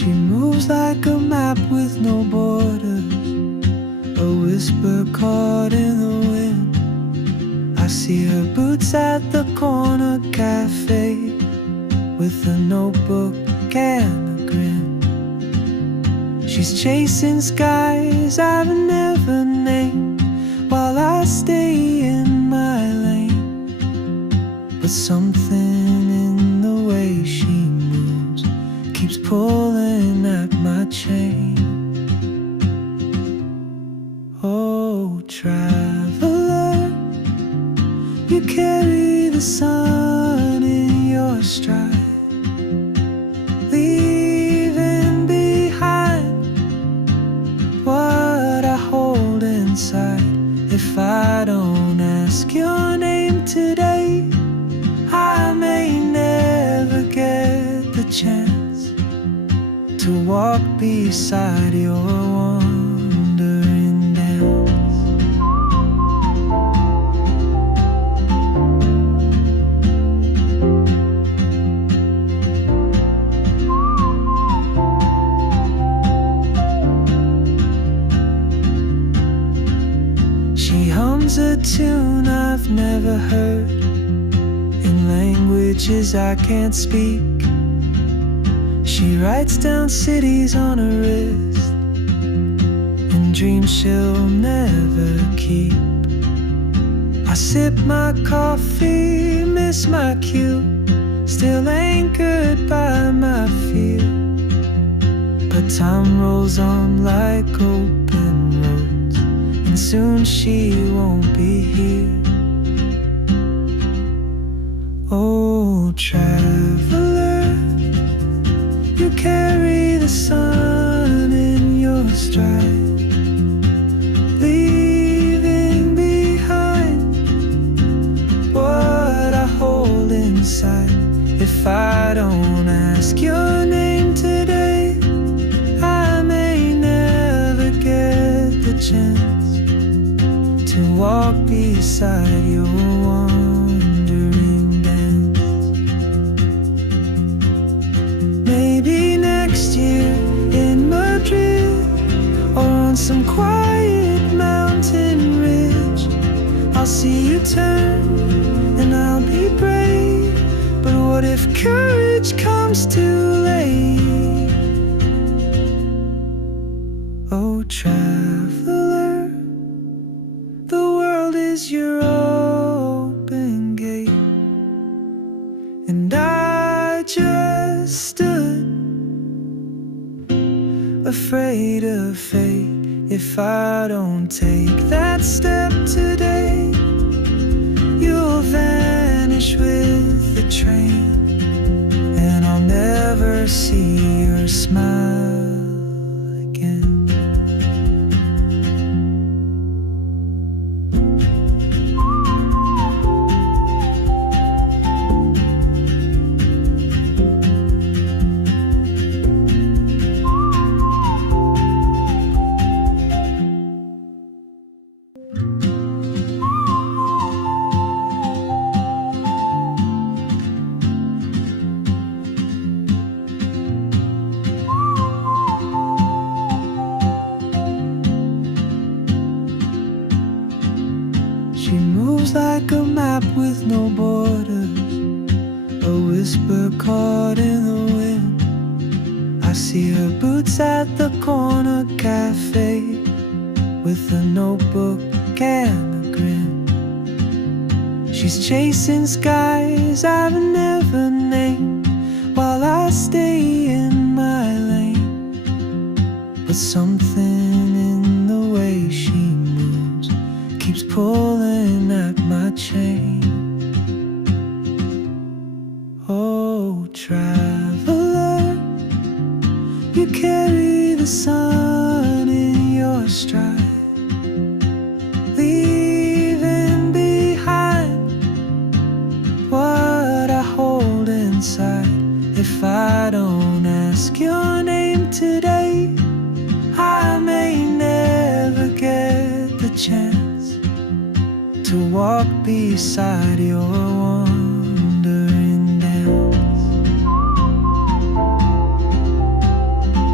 She moves like a map with no borders, a whisper caught in the wind. I see her boots at the corner cafe, with a notebook and a grin. She's chasing skies I've never named, while I stay in my lane. But something in the way she moves keeps pulling at my chain. Oh, traveler, you carry the sun in your stride, leaving behind what I hold inside. If I don't ask your name today, I may never get the chance to walk beside your wandering dance. She hums a tune I've never heard, in languages I can't speak. She writes down cities on her wrist, and dreams she'll never keep. I sip my coffee, miss my cue, still anchored by my fear. But time rolls on like open roads, and soon she won't be here. Oh, traveler, you carry the sun in your stride, leaving behind what I hold inside. If I don't ask your name today, I may never get the chance to walk beside your wandering dance. Maybe next year in Madrid, or on some quiet mountain ridge, I'll see you turn and I'll be brave. But what if courage comes too late? Oh, traveler, the world is your open gate, and I just stood afraid of fate. If I don't take that step today, you'll vanish with the train, and I'll never see your smile again. She moves like a map with no borders, a whisper caught in the wind. I see her boots at the corner cafe, with a notebook and a grin. She's chasing skies I've never named, while I stay in my lane. But something in the way she moves keeps pulling at my chain. Oh, traveler, you carry the sun in your stride, leaving behind what I hold inside. If I don't ask your name today, I may never get the chance to walk beside your wandering dance.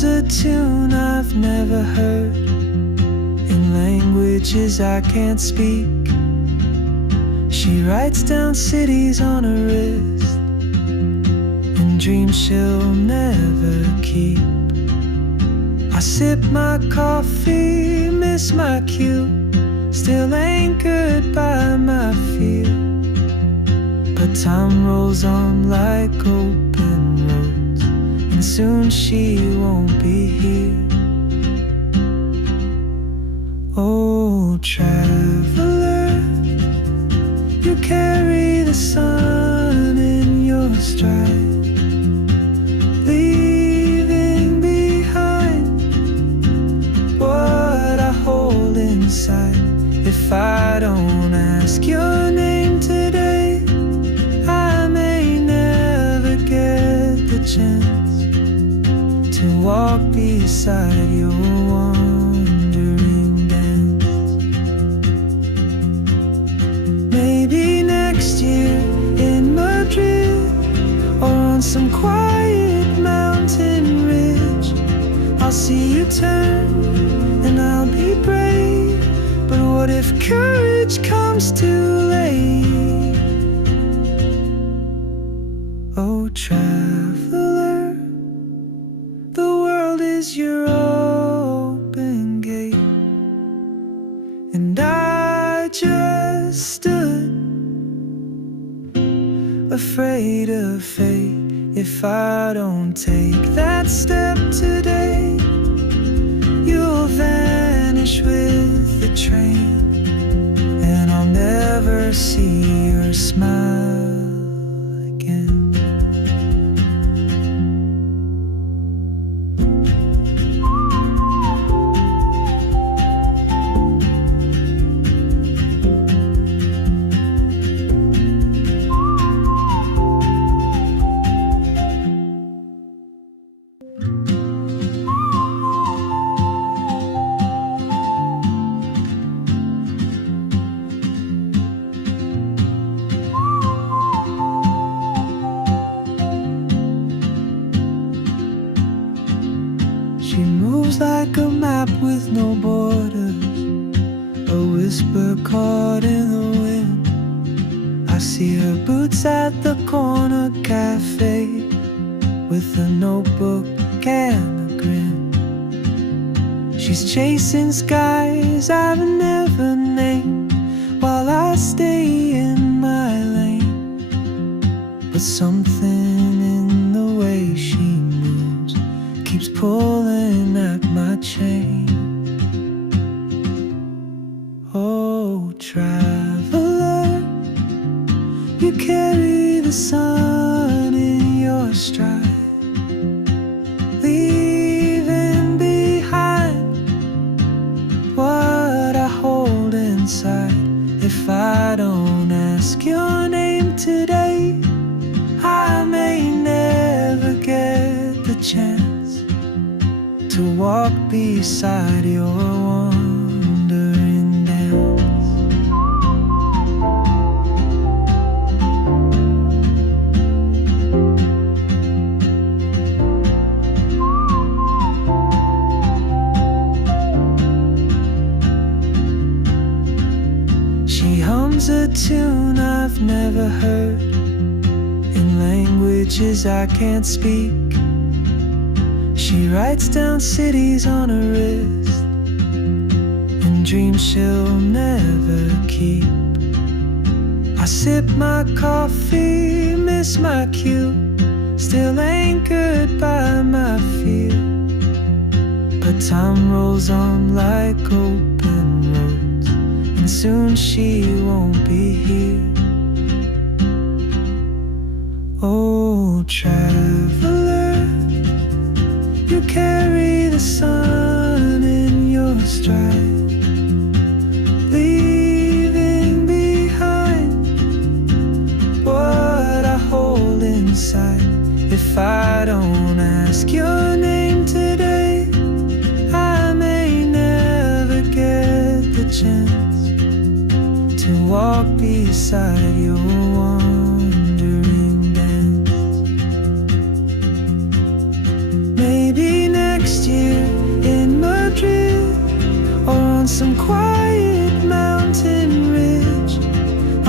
hums a tune I've never heard in languages I can't speak. She writes down cities on her wrist and dreams she'll never keep. I sip my coffee, miss my cue, still anchored by my fear. But time rolls on like open roads, and soon she won't be here. Oh, traveler, you carry the sun in your stride, leaving behind what I hold inside. If I don't ask your name today, I may never get the chance to walk beside your wandering dance. Maybe next year in Madrid, or on some quiet mountain ridge, I'll see you turn and I'll be brave. But what if courage comes too late? Oh, traveler, the world is your open gate, and I just stood afraid of fate. If I don't take that step today, you'll vanish with the train, and I'll never see your smile again. She moves like a map with no borders, a whisper caught in the wind. I see her boots at the corner cafe, with a notebook and a grin. She's chasing skies I've never named, while I stay in my lane. But something in the way she moves keeps pulling at my chain. Oh, traveler, you carry the sun in your stride, leaving behind what I hold inside. If I don't ask your name today, I may never get the chance to walk beside your wandering dance. She hums a tune I've never heard in languages I can't speak. She writes down cities on her wrist and dreams she'll never keep. I sip my coffee, miss my cue, still anchored by my fear. But time rolls on like open roads, and soon she won't be here. Oh, traveler, you carry the sun in your stride, leaving behind what I hold inside. If I don't ask your name today, I may never get the chance to walk beside your wandering dance. Maybe next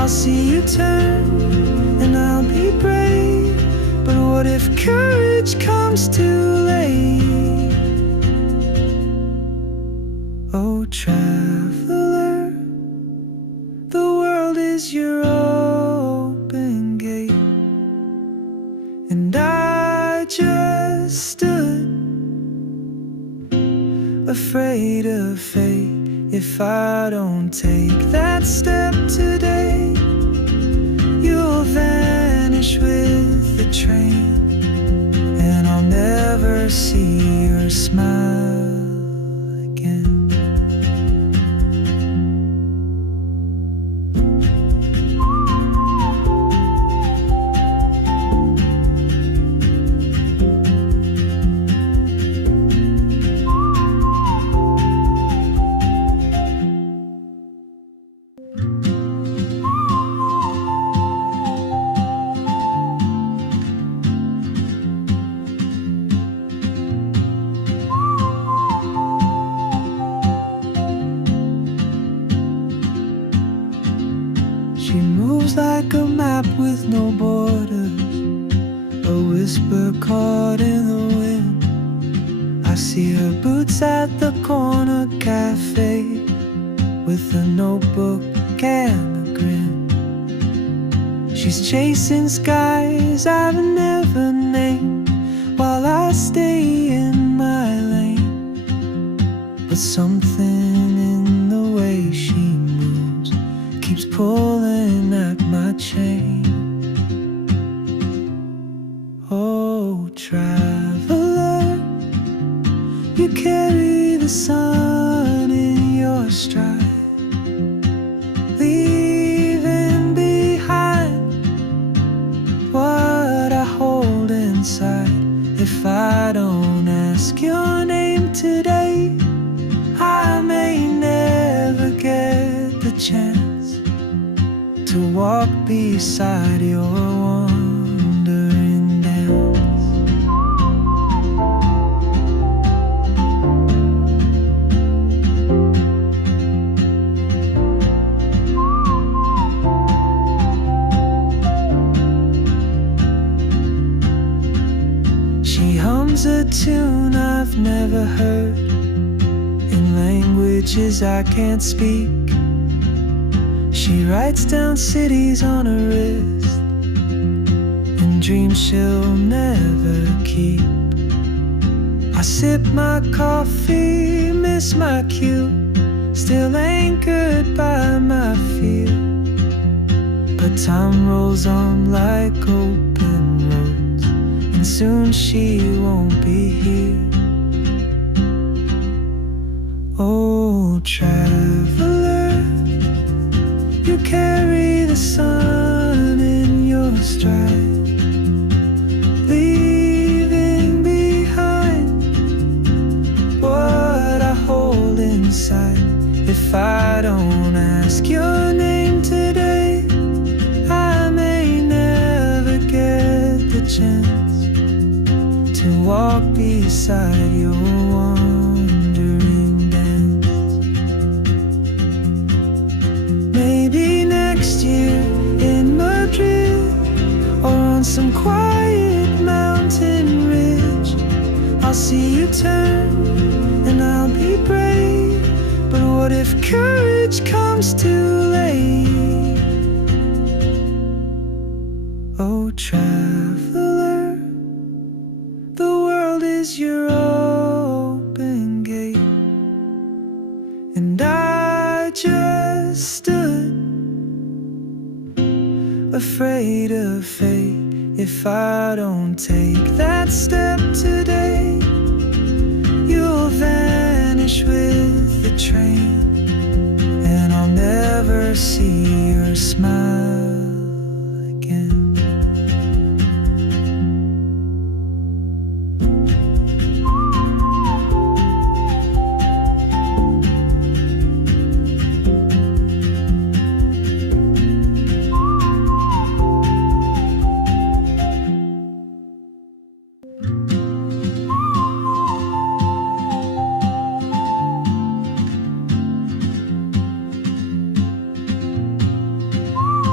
I'll see you turn and I'll be brave. But what if courage comes too late? Oh, traveler, the world is your open gate, and I just stood afraid of fate. If I don't take that step today, you'll vanish with the train, and I'll never see your smile again. She moves like a map with no borders, a whisper caught in the wind. I see her boots at the corner cafe, with a notebook and a grin. She's chasing skies I've never named, while I stay in my lane. But something in the way she moves keeps pulling at my chain. Oh, traveler, you carry the sun in your stride, leaving behind what I hold inside. If I don't ask your name today, I may never get the chance to walk beside your wandering dance. She hums a tune I've never heard, in languages I can't speak. She writes down cities on her wrist, and dreams she'll never keep. I sip my coffee, miss my cue, still anchored by my fear. But time rolls on like open roads, and soon she won't be here. Oh, traveler, you carry the sun in your stride, leaving behind what I hold inside. If I don't ask your name today, I may never get the chance to walk beside your wandering dance. Maybe next year in Madrid, or on some quiet mountain ridge, I'll see you turn and I'll be brave. But what if courage comes too late? Oh, traveler, the world is your open gate, and I just stood afraid of fate. If I don't take that step today, you'll vanish with the train, and I'll never see your smile again.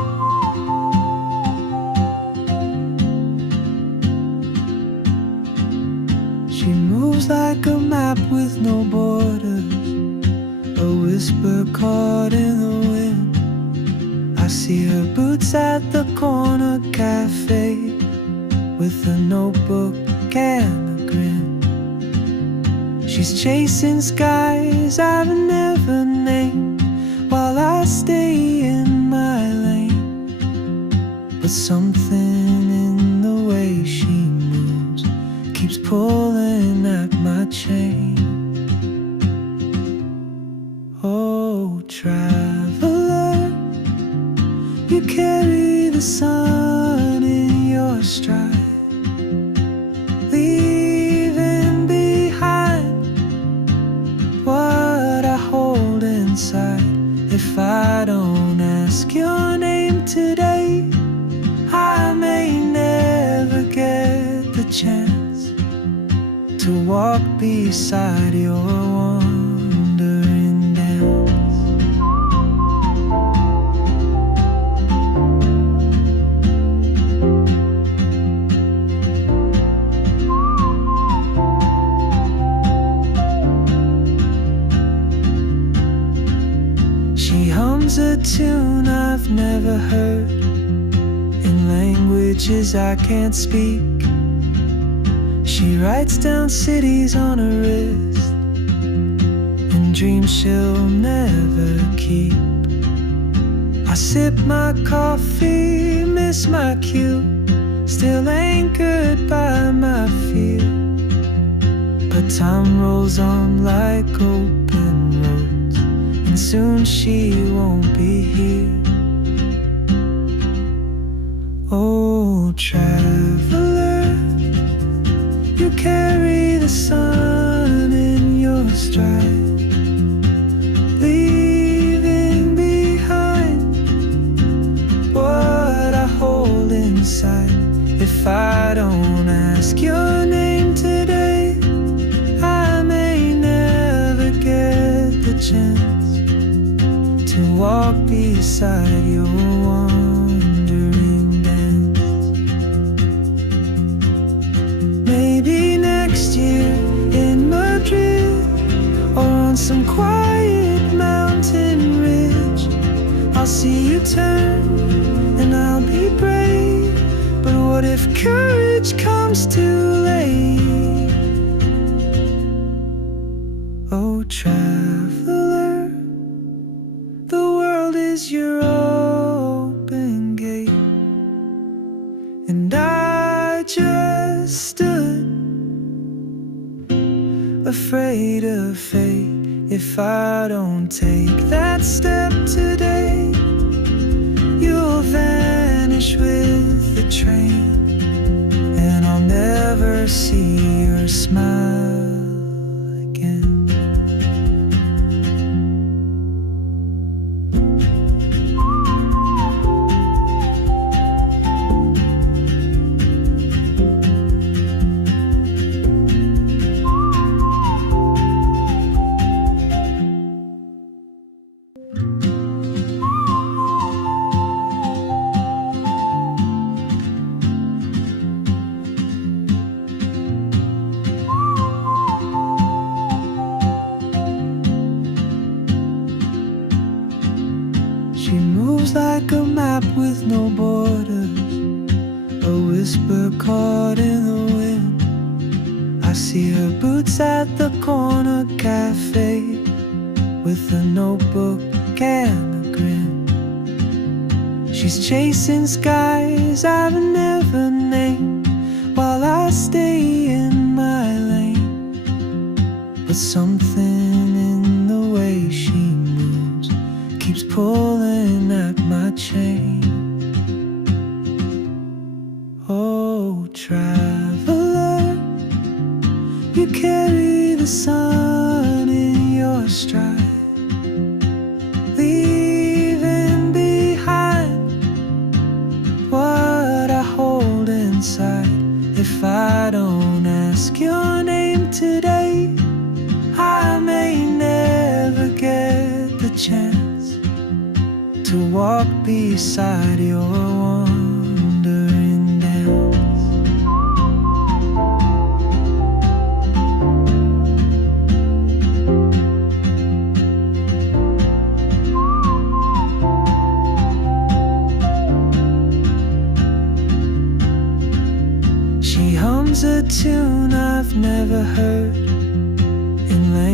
chasing skies I've never named while I stay in my lane. But something in the way she moves keeps pulling at my chain. Oh, traveler, you carry the sun in your stride, leaving behind what I hold inside. If I don't ask your name today, I may never get the chance to walk beside your wandering dance. She hums a tune I've never heard in languages I can't speak. She writes down cities on her wrist and dreams she'll never keep. I sip my coffee, miss my cue, still anchored by my fear. But time rolls on like open roads, and soon she won't be here. Oh, traveler, you carry the sun in your stride, leaving behind what I hold inside. If I don't ask your name today, I may never get the chance to walk beside your wandering dance. Maybe next year in Madrid, or on some quiet mountain ridge, I'll see you turn and I'll be brave. But what if courage comes too late? Oh, traveler, the world is your open gate, and I just stood afraid of fate. If I don't take that step today, you'll vanish with the train, and I'll never see your smile again. She moves like a map with no borders, a whisper caught in the wind. I see her boots at the corner cafe, with a notebook and a grin. She's chasing skies I've never named while I stay in my lane. But something in the way she moves keeps pulling at my chain. Oh, traveler, you carry the sun in your stride, leaving behind what I hold inside. If I don't ask your name today, I may never get the chance to walk beside your wandering dance. She hums a tune I've never heard in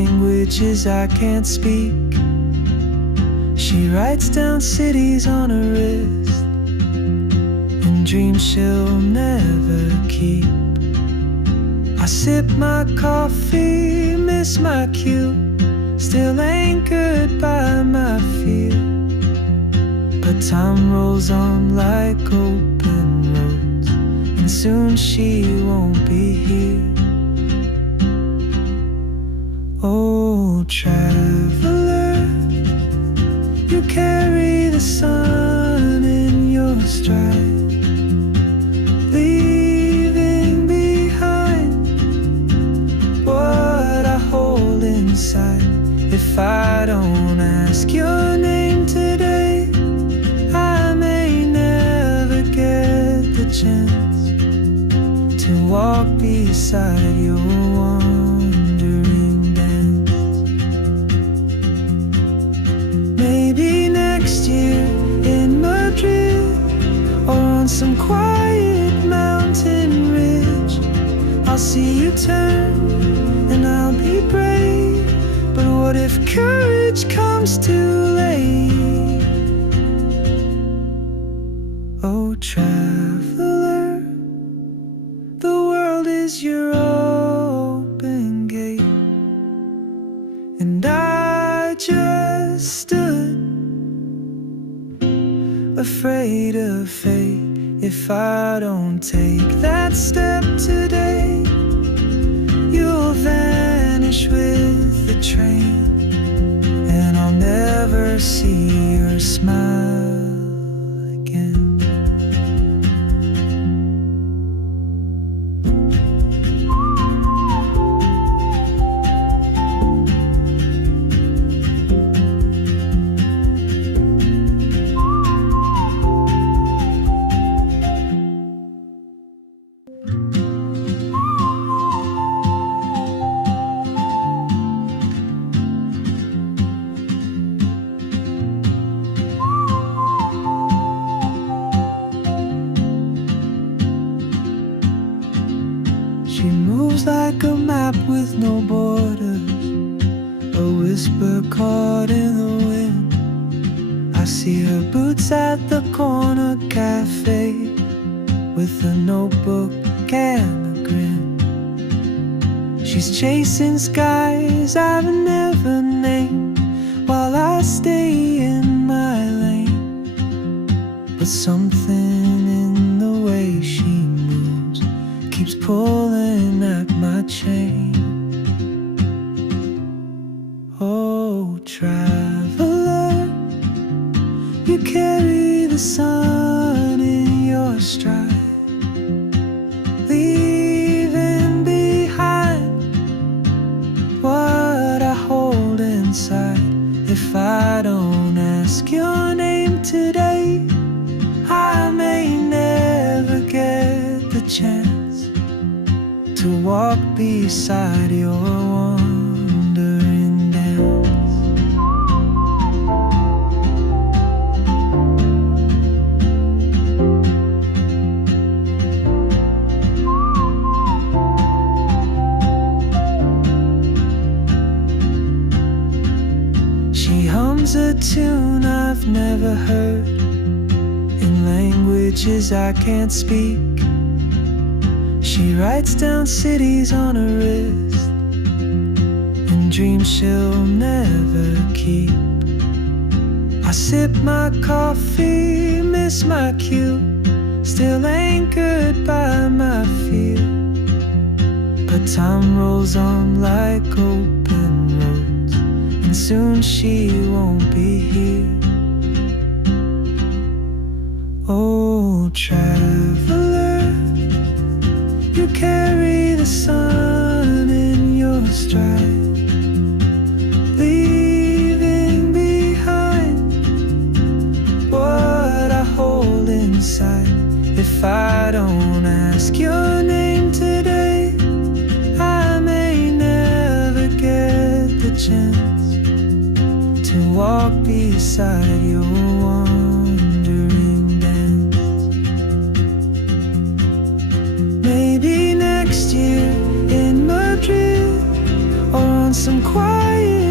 languages I can't speak. She writes down cities on her wrist and dreams she'll never keep. I sip my coffee, miss my cue, still anchored by my fear. But time rolls on like open roads, and soon she won't be here. Oh, traveler, you carry the sun in your stride, leaving behind what I hold inside. If I don't ask your name today, I may never get the chance to walk beside your wandering dance. Maybe next year in Madrid, or on some quiet mountain ridge, I'll see you turn and I'll be brave. But what if courage comes too late? Oh, traveler, the world is your open gate, and I just stood afraid of fate. If I don't take that step today, you'll vanish with the train, and I'll never see your smile again. She moves like a map with no borders, a whisper caught in the wind. I see her boots at the corner cafe, with a notebook and a grin. She's chasing skies I've never named, while I stay in my lane. But something in the way she moves keeps pulling at my chain. Oh, traveler, you carry the sun in your stride, leaving behind what I hold inside. If I don't ask your name today, I may never get the chance to walk beside your wandering dance. She hums a tune I've never heard, in languages I can't speak. She writes down cities on her wrist and dreams she'll never keep. I sip my coffee, miss my cue, still anchored by my fear. But time rolls on like open roads, and soon she won't be here. Oh, traveler, you carry the sun in your stride, leaving behind what I hold inside. If I don't ask your name today, I may never get the chance to walk beside your wandering dance. Maybe next year in Madrid, or on some quiet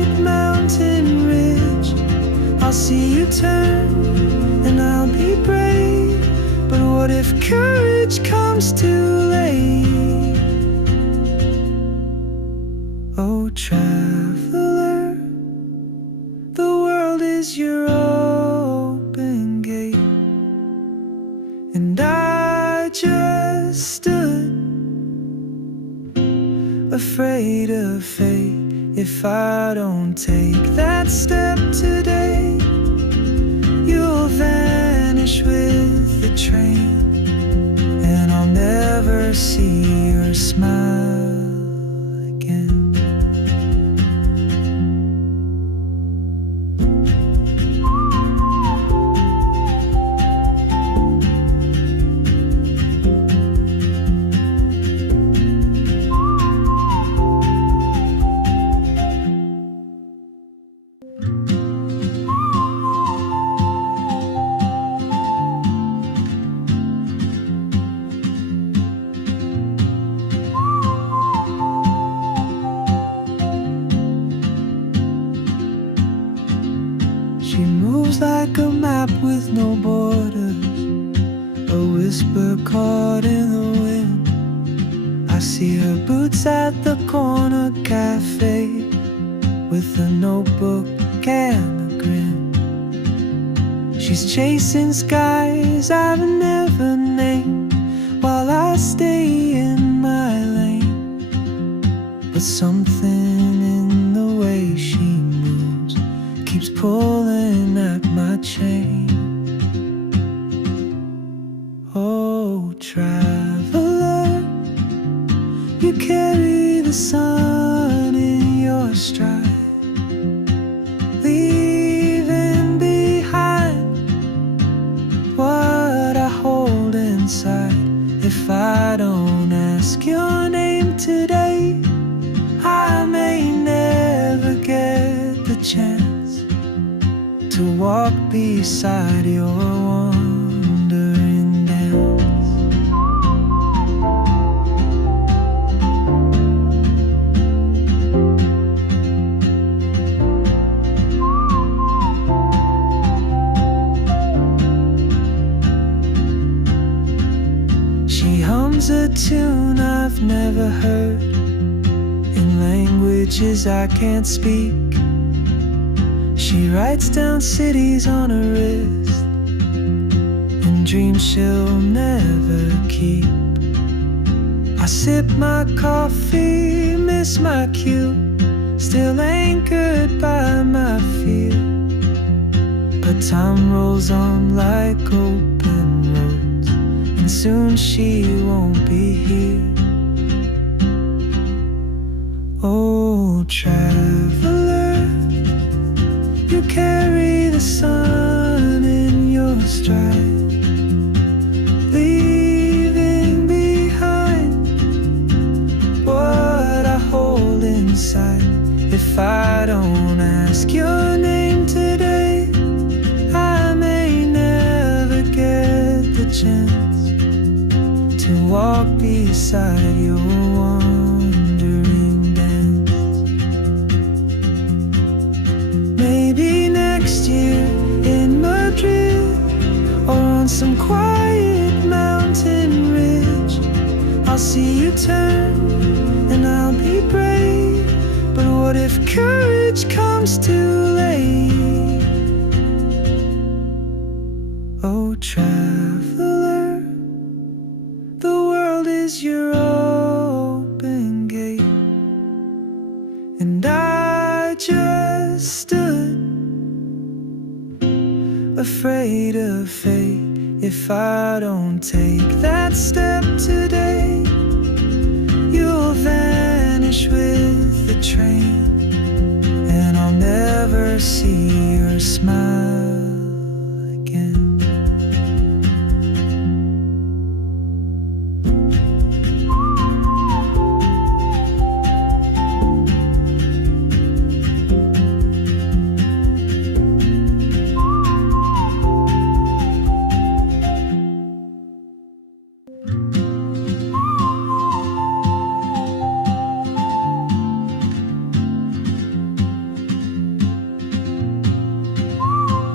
see you turn, and I'll be brave. But what if courage comes too late? Oh, traveler, the world is your open gate, and I just stood afraid of fate. If I don't take that step today, you'll vanish with the train, and I'll never see your smile again. She moves like a map with no borders, a whisper caught in the wind. I see her boots at the corner cafe, with a notebook and a grin. She's chasing skies I've never named, while I stay in my lane. But something in the way she moves keeps pulling at my chain. Oh, traveler, you carry the sun in your stride, leaving behind what I hold inside. If I don't ask your name today, I may never get the chance to walk beside your wandering dance. She hums a tune I've never heard, in languages I can't speak. She writes down cities on her wrist, and dreams she'll never keep. I sip my coffee, miss my cue, still anchored by my fear. But time rolls on like open roads, and soon she won't be here. Oh, traveler, you carry the sun in your stride, leaving behind what I hold inside. If I don't ask your name today, I may never get the chance to walk beside your wandering dance. Maybe next year in Madrid, or on some quiet mountain ridge, I'll see you turn, and I'll be brave. But what if courage comes too late? Oh, traveler, the world is your open gate, and I just stood afraid of fate. If I don't take that step today, you'll vanish with the train, and I'll never see your smile again.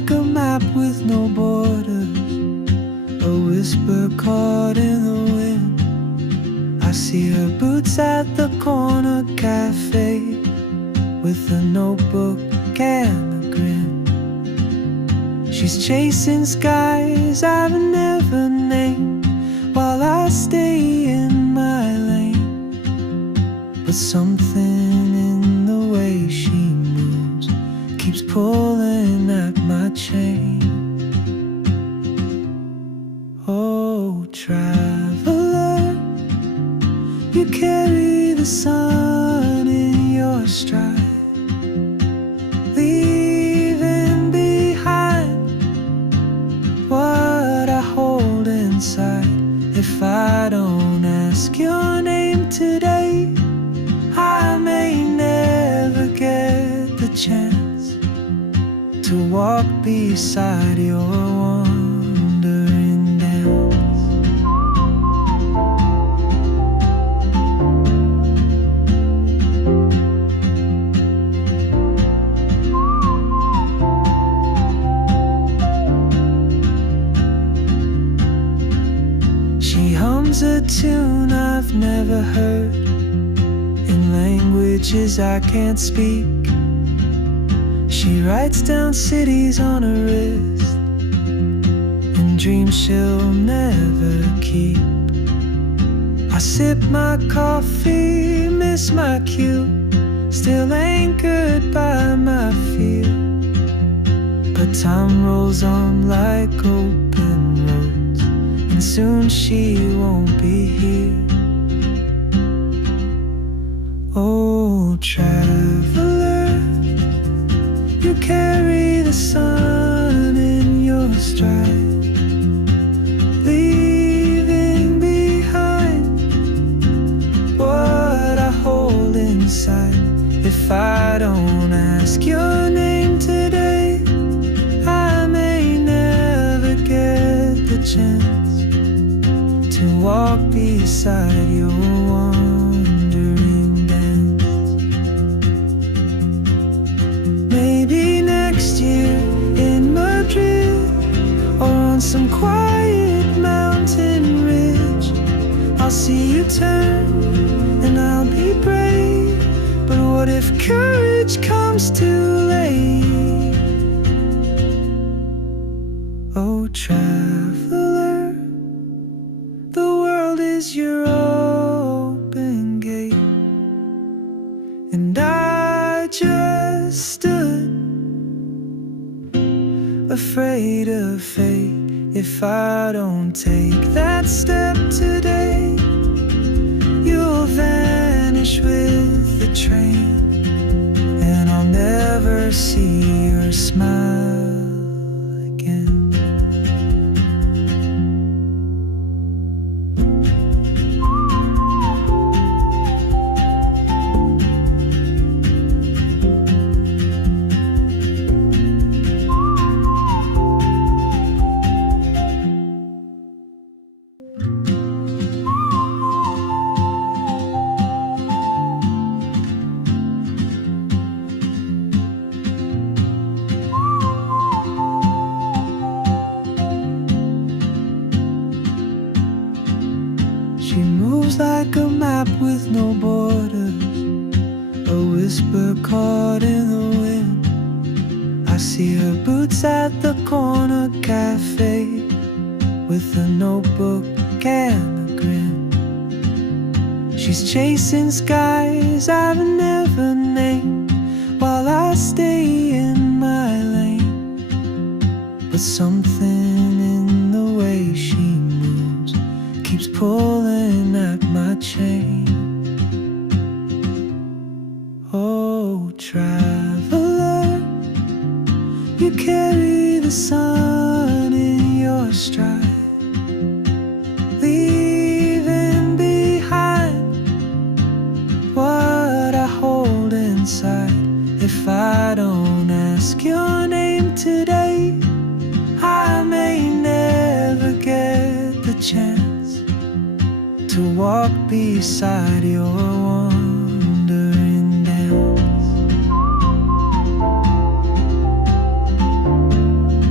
like a map with no borders, a whisper caught in the wind. I see her boots at the corner cafe, with a notebook and a grin. She's chasing skies I've never named, while I stay in my lane. But something in the way she moves keeps pulling at my chain. Oh, traveler, you carry the sun in your stride, leaving behind what I hold inside. If I don't ask your name today, I may never get the chance to walk beside your wandering dance. She hums a tune I've never heard, in languages I can't speak. She writes down cities on her wrist, and dreams she'll never keep. I sip my coffee, miss my cue, still anchored by my fear. But time rolls on like open roads, and soon she won't be here. Oh, traveler, you carry the sun in your stride, leaving behind what I hold inside. If I don't ask your name today, I may never get the chance to walk beside your wandering dance. Maybe next year in Madrid, or on some quiet mountain ridge, I'll see you turn and I'll be brave. But what if courage comes too late? Oh, traveler, the world is your open gate, and I just stood afraid of fate. If I don't take that step today, you'll vanish with the train, and I'll never see your smile again. She moves like a map with no borders, a whisper caught in the wind. I see her boots at the corner cafe, with a notebook and a grin. She's chasing skies I've never named, while I stay in my lane. But something in the way she moves keeps pulling at my chain. Oh, traveler, you carry the sun in your stride, leaving behind what I hold inside. If I don't ask your name today, I may never get the chance to walk beside your wandering dance.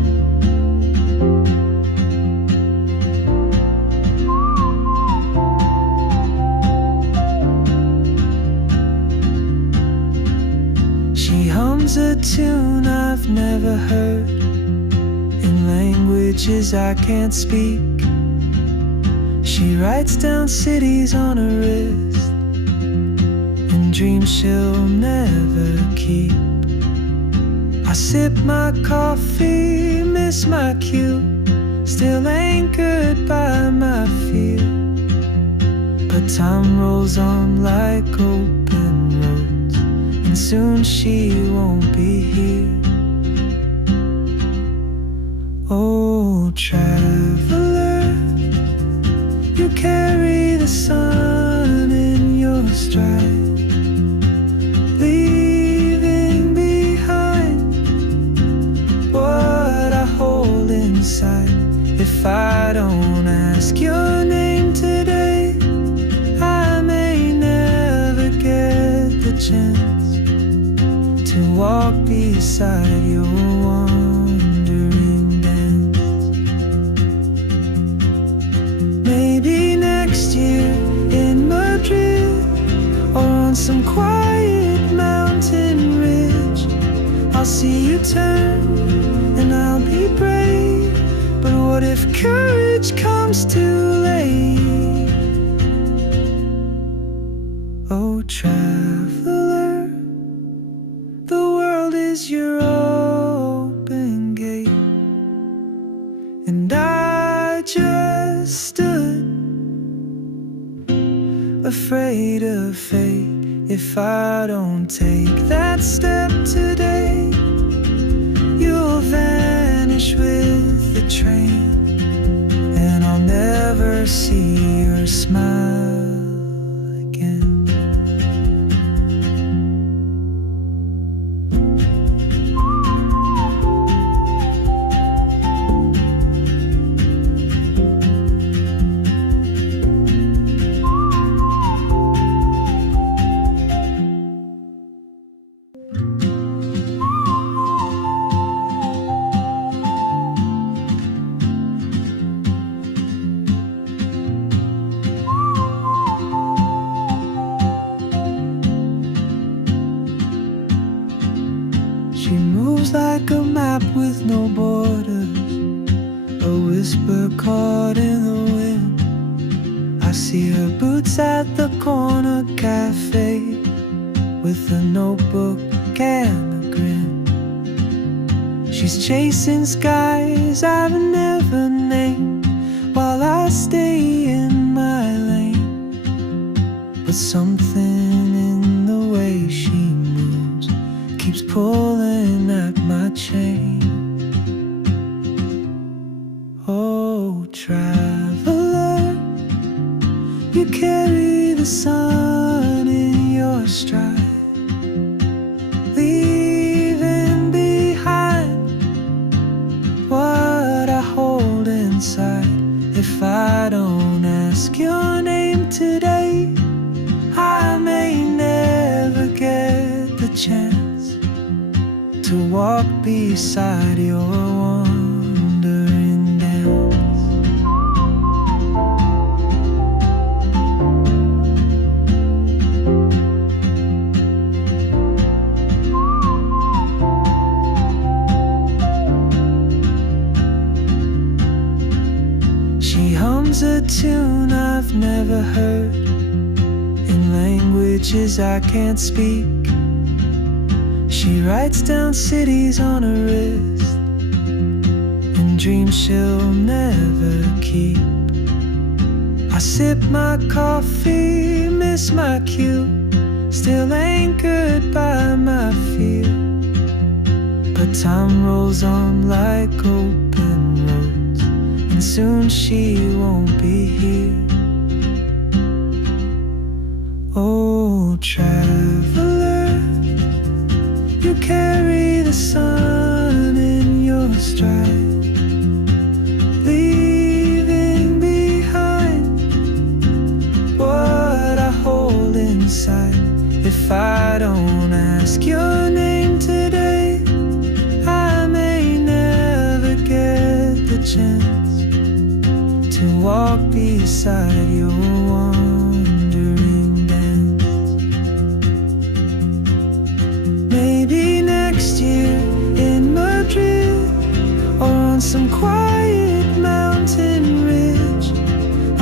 tune I've never heard, in languages I can't speak. She writes down cities on her wrist, and dreams she'll never keep. I sip my coffee, miss my cue, still anchored by my fear. But time rolls on like open roads, and soon she won't be here. Oh, traveler, you carry the sun in your stride, leaving behind what I hold inside. If I don't ask your name today, I may never get the chance to walk beside your wandering dance. Maybe next year in Madrid, or on some quiet mountain ridge, I'll see you turn and I'll be brave. But what if courage comes too late? Oh, traveler, the world is your open gate, and I just stood afraid of fate. If I don't take that step today, you'll vanish with the train, and I'll never see your smile again. She moves like a map with no borders, a whisper caught in the wind. I see her boots at the corner cafe, with a notebook and a grin. She's chasing skies I've never named, while I stay in my lane. But something in the way she moves keeps pulling at my chain. Oh, traveler, you carry the sun in your stride, leaving behind what I hold inside. If I don't ask your name today, I may never get the chance to walk beside your wandering dance. She hums a tune I've never heard, in languages I can't speak. She writes down cities on her wrist, and dreams she'll never keep. I sip my coffee, miss my cue, still anchored by my fear. But time rolls on like open roads, and soon she won't be here. Oh, traveler, you carry the sun in your stride, leaving behind what I hold inside. If I don't ask your name today, I may never get the chance to walk beside your wandering dance. Maybe next year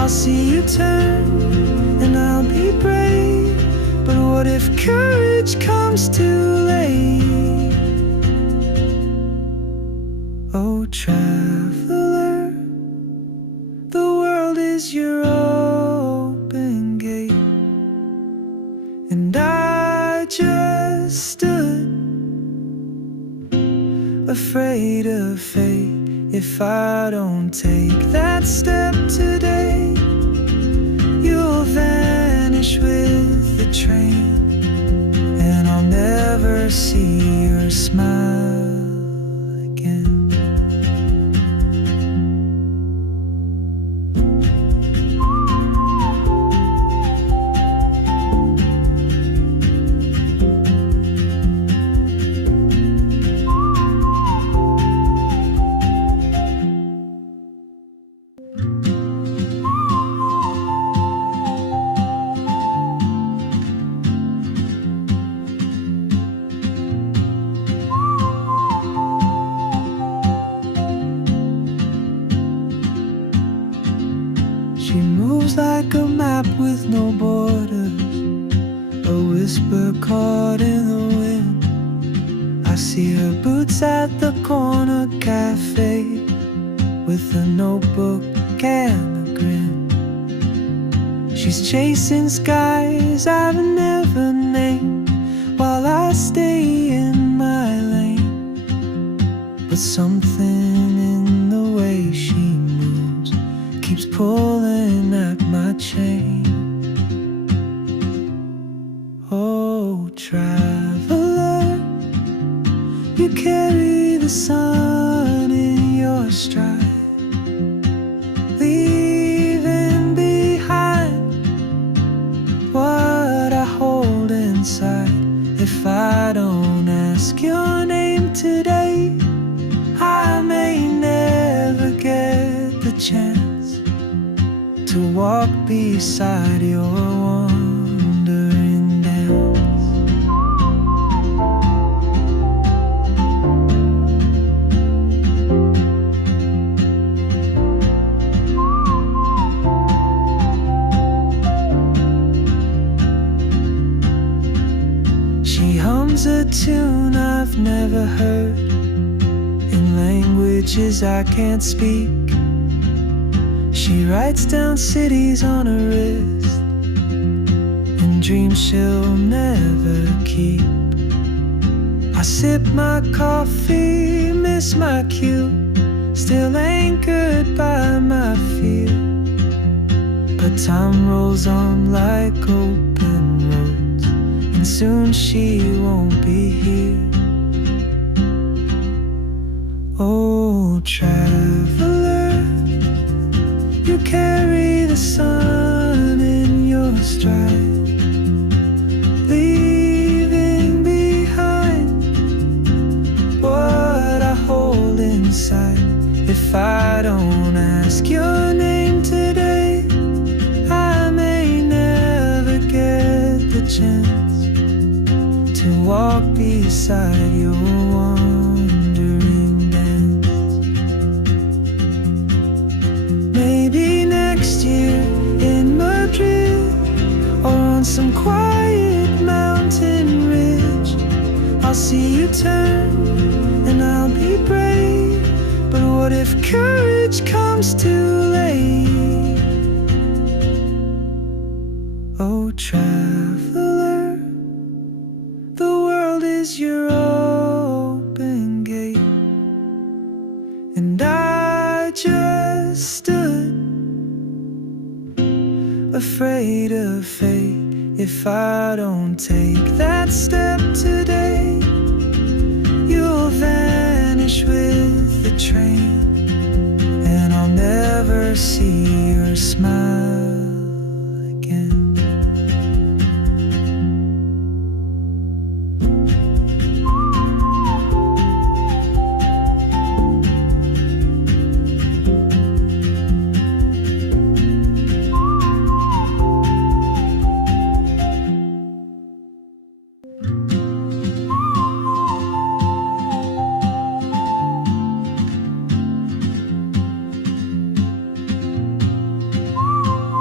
I'll see you turn, and I'll be brave. But what if courage comes too late? Oh, traveler, the world is your open gate, and I just stood afraid of fate. If I don't take that step today, you'll vanish with the train, and I'll never see your smile again. She moves like a map with no borders, a whisper caught in the wind. I see her boots at the corner cafe, with a notebook and a grin. She's chasing skies I've never named, while I stay in my lane. But something in the way she moves keeps pulling at my chain. Oh, traveler, you carry the sun in your stride, leaving behind what I hold inside. If I don't ask your name today, I may never get the chance to walk beside your wandering dance. She hums a tune I've never heard, in languages I can't speak. She writes down cities on her wrist, and dreams she'll never keep. I sip my coffee, miss my cue, still anchored by my fear. But time rolls on like open roads, and soon she won't be here. Oh, traveler, you carry the sun in your stride, leaving behind what I hold inside. If I don't ask your name today, I may never get the chance to walk beside your wandering dance. Maybe next year in Madrid, or on some quiet mountain ridge, I'll see you turn, and I'll be brave. But what if courage comes too late? Oh, traveler, the world is your open gate, and I just stood afraid of fate. If I don't take that step today, you'll vanish with the train, and I'll never see your smile again.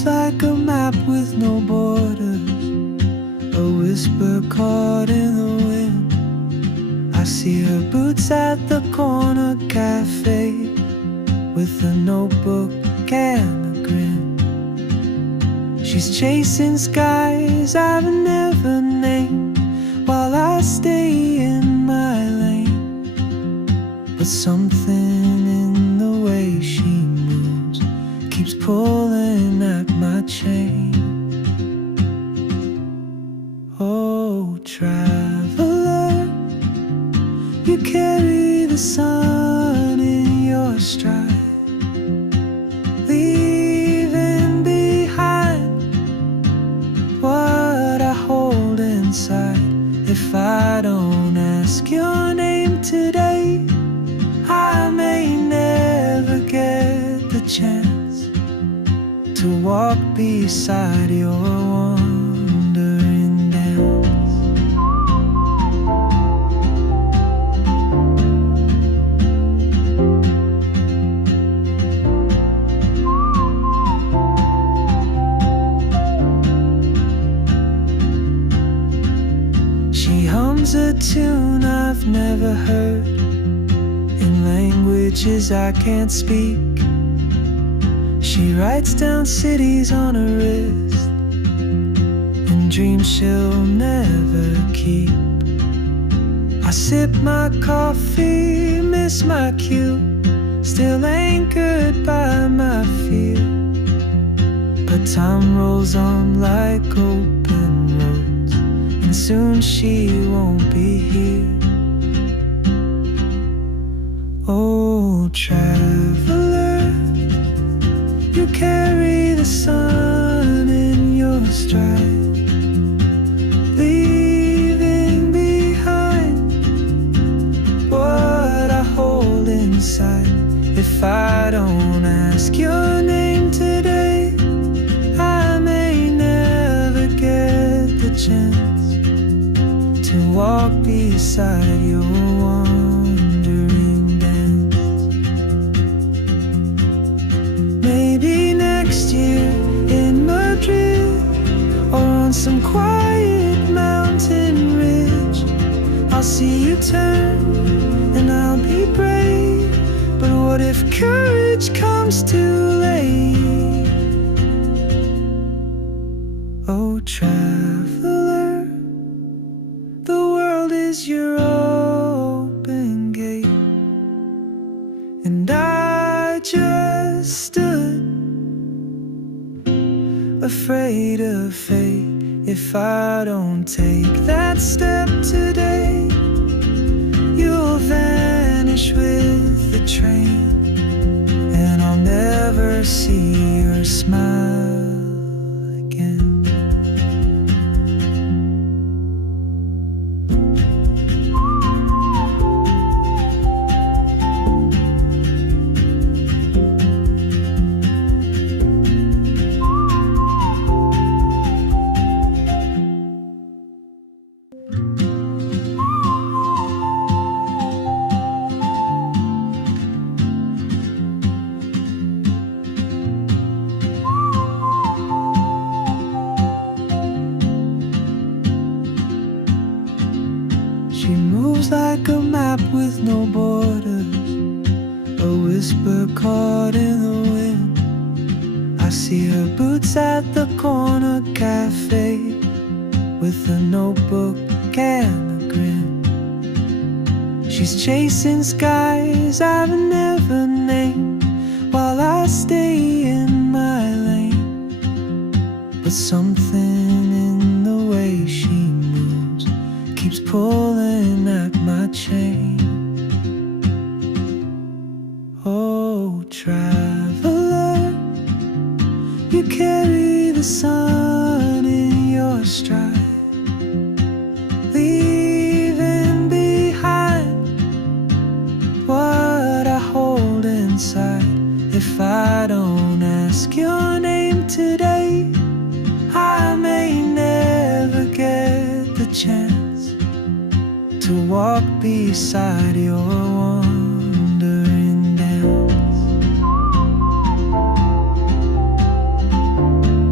moves like a map with no borders, a whisper caught in the wind. I see her boots at the corner cafe, with a notebook and a grin. She's chasing skies I've never named, while I stay in my lane. But something in the way she moves keeps pulling at my chain. Oh, traveler, you carry the sun in your stride, leaving behind what I hold inside. If I don't ask your name today, I may never get the chance to walk beside your wandering dance. She hums a tune I've never heard, in languages I can't speak. She writes down cities on her wrist, and dreams she'll never keep. I sip my coffee, miss my cue, still anchored by my fear. But time rolls on like open roads, and soon she won't be here. Oh, traveler, you carry the sun in your stride, leaving behind what I hold inside. If I don't ask your name today, I may never get the chance to walk beside your wandering dance. Maybe next year in Madrid, or on some quiet mountain ridge, I'll see you turn and I'll be brave. But what if courage comes too late? Oh, traveler, the world is your open gate, and I just stood afraid of fate. If I don't take that step today, you'll vanish with the train, and I'll never see your smile again. She moves like a map with no borders, a whisper caught in the wind. I see her boots at the corner cafe, with a notebook and a grin. She's chasing skies I've never named, while I stay in my lane. But something in the way she moves keeps pulling at my chain. Oh, traveler, you carry the sun in your stride, leaving behind what I hold inside. If I don't ask your name today, I may never get the chance to walk beside your wandering dance.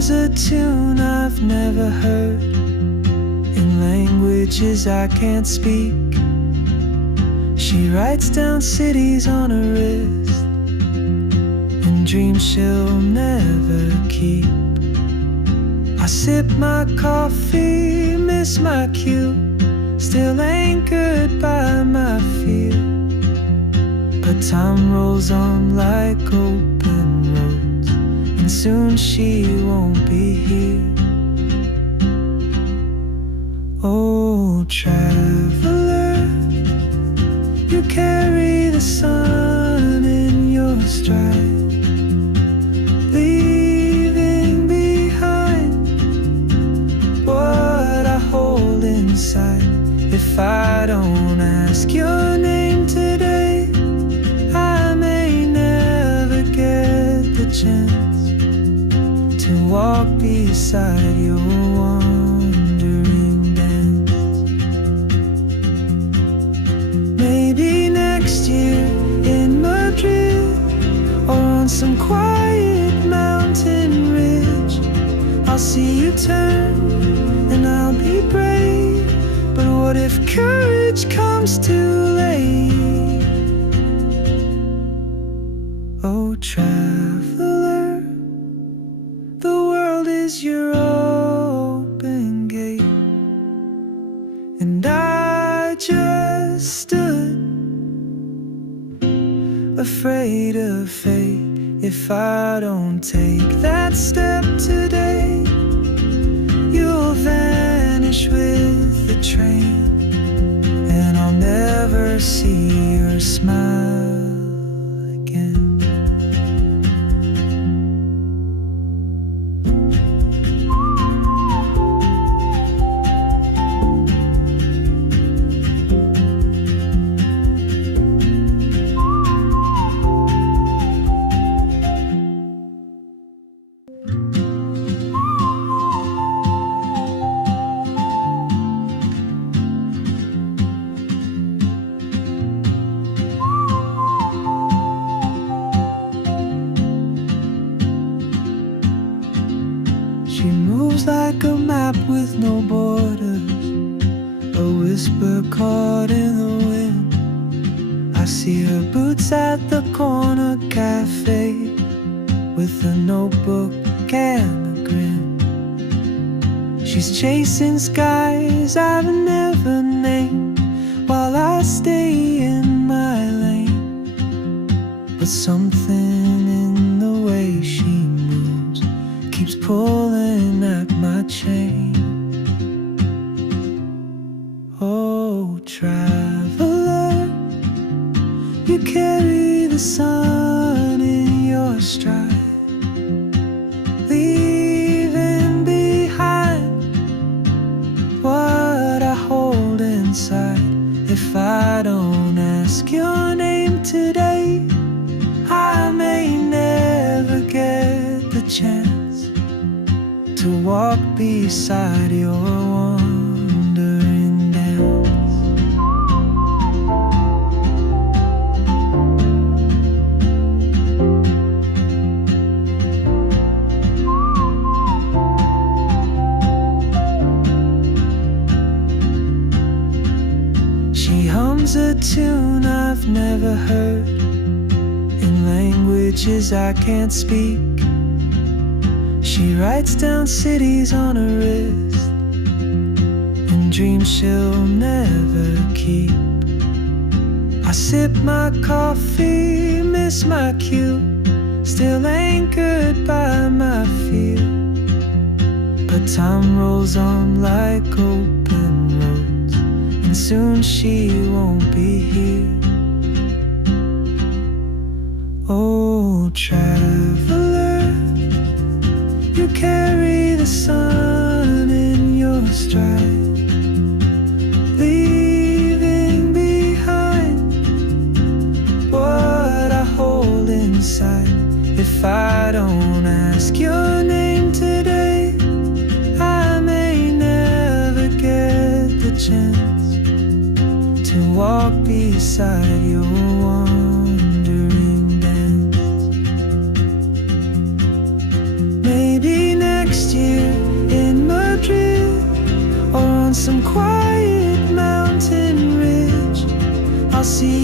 hums a tune I've never heard in languages I can't speak. She writes down cities on her wrist and dreams she'll never keep. I sip my coffee, miss my cue, still anchored by my fear. But time rolls on like open roads, and soon she won't be here. Oh, traveler, you carry the sun in your stride, leaving behind what I hold inside. If I don't ask your name today, I may never get the chance to walk beside your wandering dance. Maybe next year in Madrid, or on some quiet mountain ridge, I'll see you turn and I'll be brave. But what if courage comes too late? Oh, traveler, the world is your open gate, and I just stood afraid of fate. If I don't take that step today, you'll vanish with the train, and I'll never see your smile again. She moves like a map with no borders, a whisper caught in the wind. I see her boots at the corner cafe, with a notebook and a grin. She's chasing skies I've never named, while I stay in my lane. But something in the way she moves keeps pulling at my chain. Oh, traveler, you carry the sun in your stride, leaving behind what I hold inside. If I don't ask your name today, I may never get the chance to walk beside your wandering dance. She hums a tune I've never heard in languages I can't speak. She writes down cities on her wrist and dreams she'll never keep. I sip my coffee, miss my cue, still anchored by my fear. But time rolls on like open roads, and soon she won't be here. Oh, traveler, you carry the sun in your stride, leaving behind what I hold inside. If I don't ask your name today, I may never get the chance to walk beside your wandering dance. Maybe next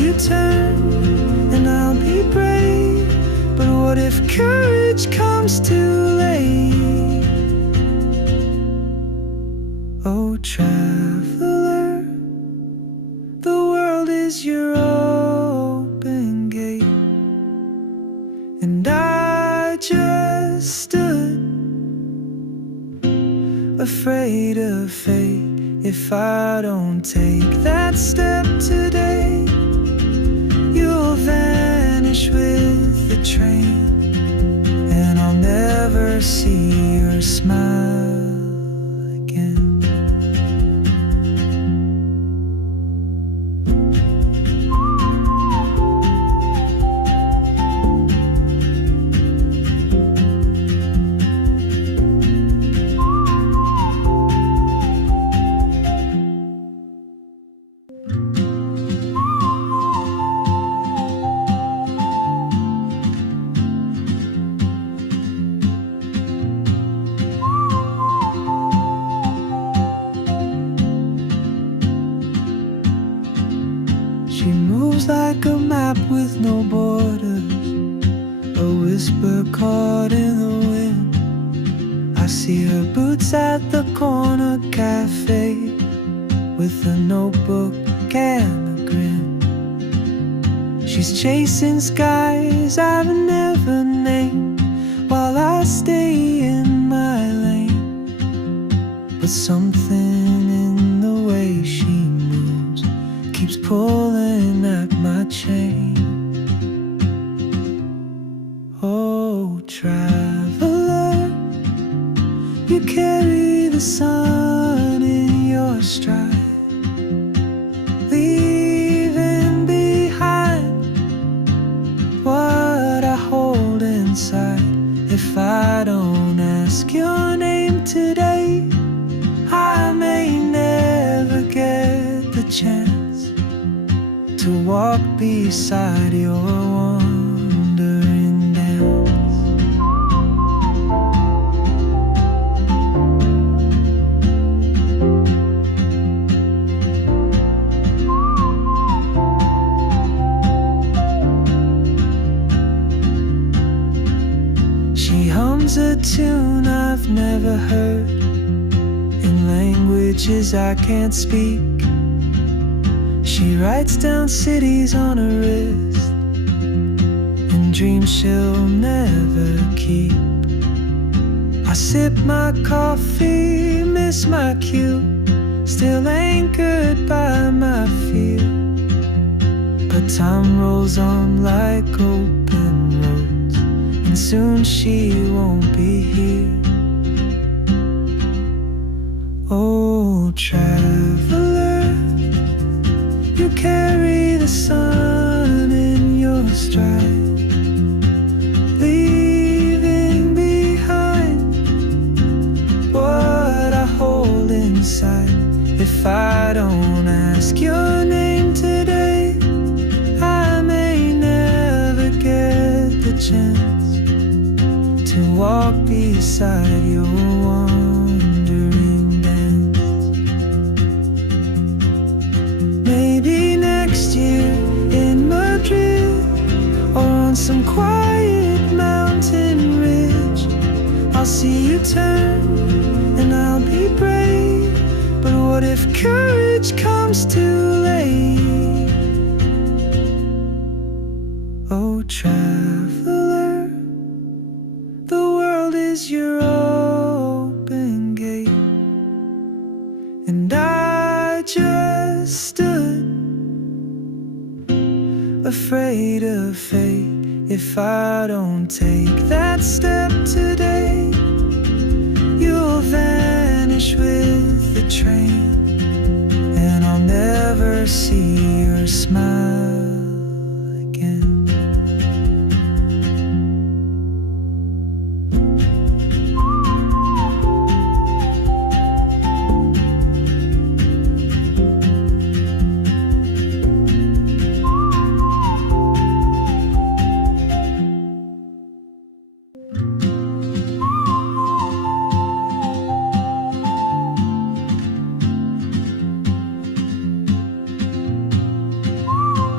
you turn, and I'll be brave. But what if courage comes too late? Oh, traveler, the world is your open gate, and I just stood afraid of fate. If I don't take that step today, you'll vanish with the train, and I'll never see your smile again. She moves like a map with no borders, a whisper caught in the wind. I see her boots at the corner cafe, with a notebook and a grin. She's chasing skies I've never named, while I stay in my lane. But something in the way she moves keeps pulling at my chain. Oh, traveler, you carry the sun in your stride, leaving behind what I hold inside. If I don't ask your name today, I may never get the chance to walk beside your wandering dance. She hums a tune I've never heard, in languages I can't speak. She writes down cities on her wrist, and dreams she'll never keep. I sip my coffee, miss my cue, still anchored by my fear. But time rolls on like open roads, and soon she won't be here. Oh, traveler, you carry the sun in your stride, leaving behind what I hold inside. If I don't ask your name today, I may never get the chance to walk beside your wandering dance. Maybe next year in Madrid, or on some quiet mountain ridge, I'll see you turn, and I'll be brave. But what if courage comes too late? Oh, traveler, the world is your open gate, and I just stood afraid of fate. If I don't take that step today, you'll vanish with the train, and I'll never see your smile again.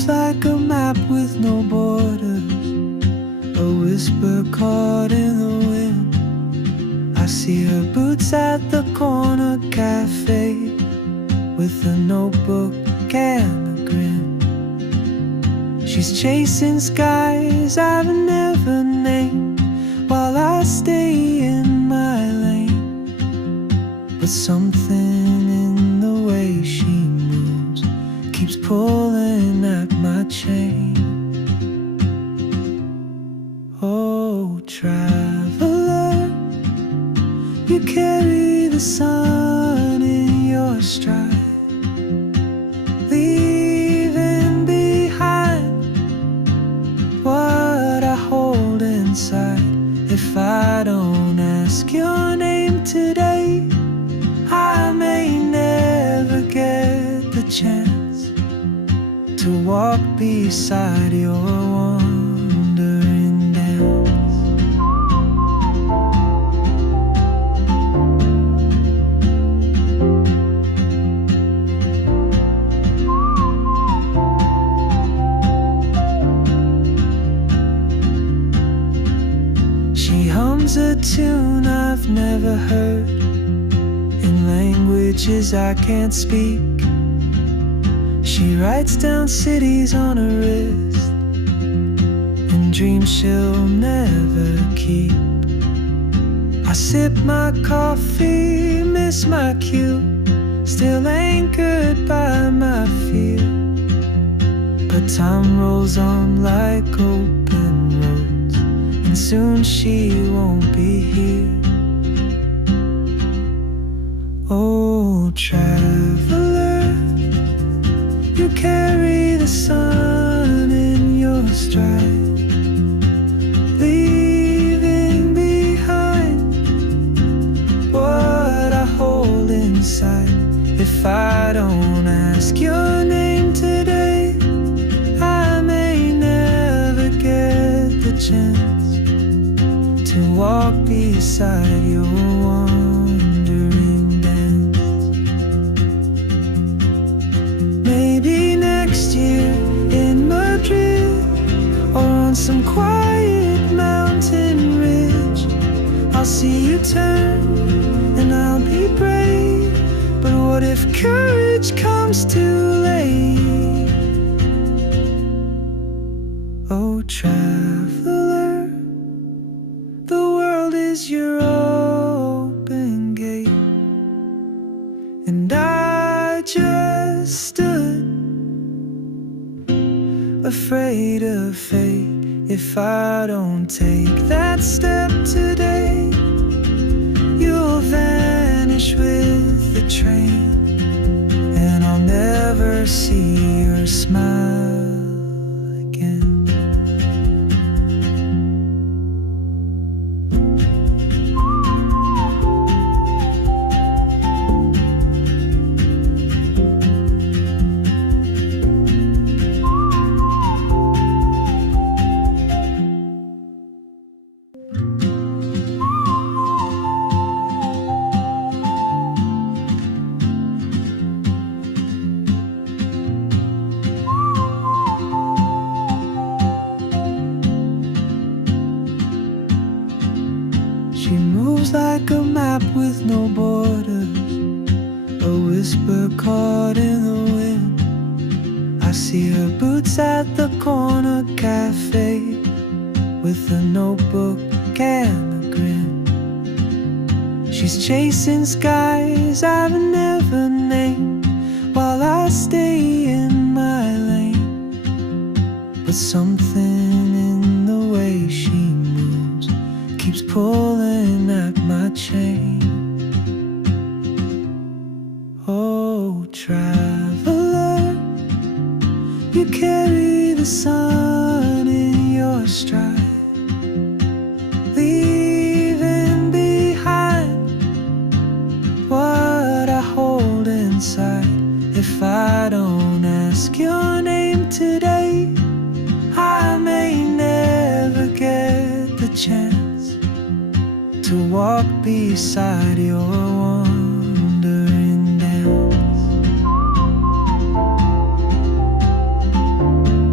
moves like a map with no borders, a whisper caught in the wind. I see her boots at the corner cafe, with a notebook and a grin. She's chasing skies I've never named, while I stay in my lane. But something in the way she moves keeps pulling at my chain. Oh, traveler, you carry the sun in your stride, leaving behind what I hold inside. If I don't ask your name today, I may never get the chance to walk beside your wandering dance. She hums a tune I've never heard, in languages I can't speak. She writes down cities on her wrist, and dreams she'll never keep. I sip my coffee, miss my cue, still anchored by my fear. But time rolls on like open roads, and soon she won't be here. Oh, traveler, you carry the sun in your stride, leaving behind what I hold inside. If I don't ask your name today, I may never get the chance to walk beside your wandering dance. Maybe next year in Madrid, or on some quiet mountain ridge, I'll see you turn and I'll be brave. But what if courage comes too late? Oh, traveler, the world is your open gate, and I just stood afraid of fate. If I don't take that step today, you'll vanish with the train, and I'll never see your smile again. She moves like a map with no borders, a whisper caught in the wind. I see her boots at the corner cafe, with a notebook and a grin. She's chasing skies I've never named, while I stay in my lane. But something in the way she moves keeps pulling at my chain. Oh, traveler, you carry the sun in your stride, leaving behind what I hold inside. If I don't ask your name today, I may never get the chance to walk beside your wandering dance.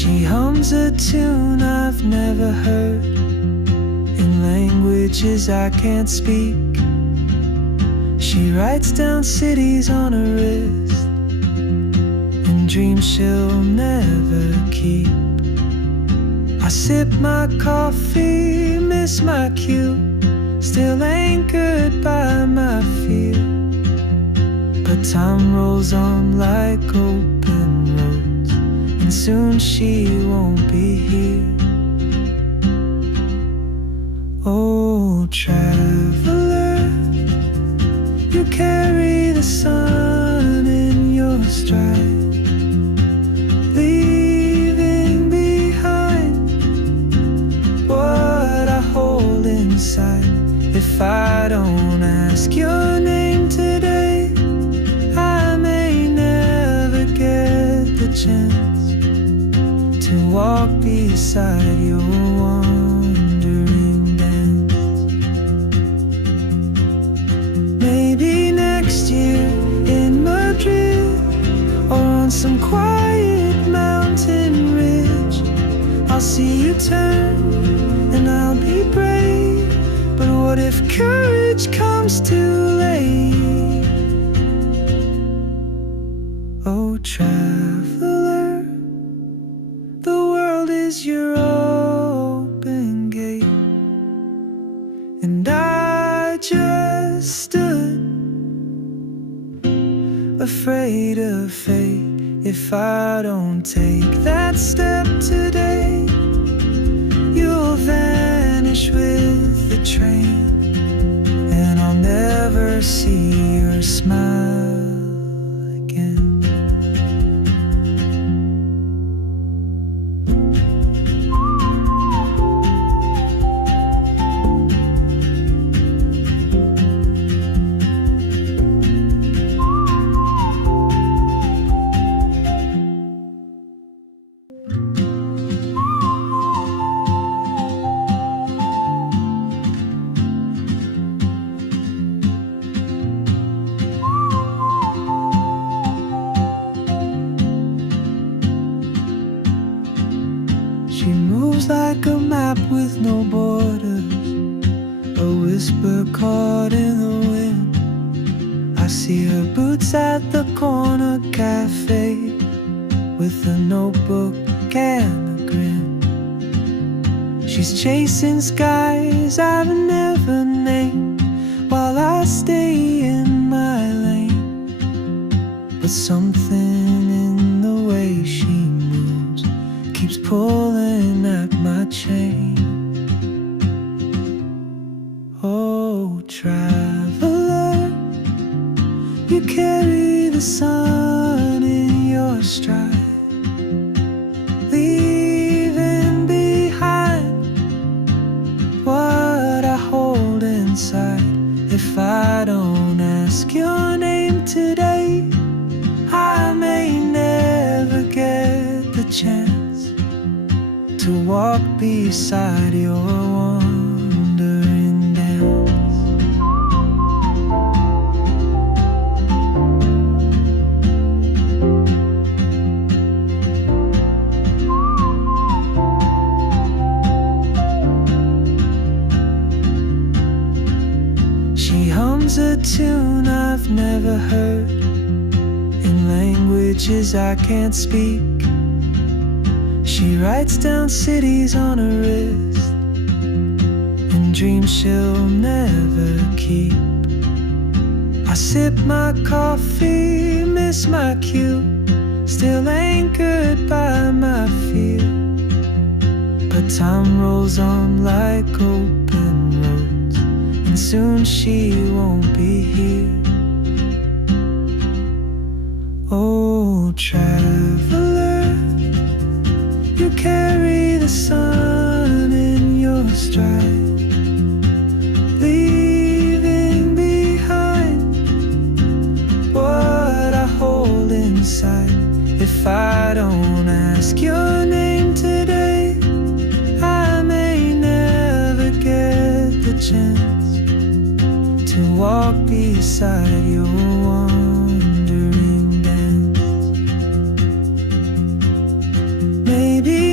She hums a tune I've never heard in languages I can't speak. She writes down cities on her wrist and dreams she'll never keep. I sip my coffee, miss my cue, still anchored by my fear. But time rolls on like open roads, and soon she won't be here. Oh, traveler, you carry the sun in your stride, leaving behind what I hold inside. If I don't ask your name today, I may never get the chance to walk beside your wandering dance. Maybe next year in Madrid, or on some quiet mountain ridge, I'll see you turn and I'll be brave. But what if courage comes too late? Oh, traveler, the world is your open gate, and I just stood afraid of fate. If I don't take that step today, you'll vanish with the train, and I'll never see your smile again. She moves like a map with no borders, a whisper caught in the wind. I see her boots at the corner cafe, with a notebook and a grin. She's chasing skies I've never named, while I stay in my lane. But something in the way she moves keeps pulling at my chain. Oh, traveler, you carry the sun in your stride, leaving behind what I hold inside. If I don't ask your name today, I may never get the chance to walk beside your wandering dance. She hums a tune I've never heard in languages I can't speak. She writes down cities on her wrist and dreams she'll never keep. I sip my coffee, miss my cue, still anchored by my fear. But time rolls on like open roads, and soon she won't be here. Oh, traveler, you carry the sun in your stride, leaving behind what I hold inside. If I don't ask your name today, I may never get the chance to walk beside your wandering dance. Maybe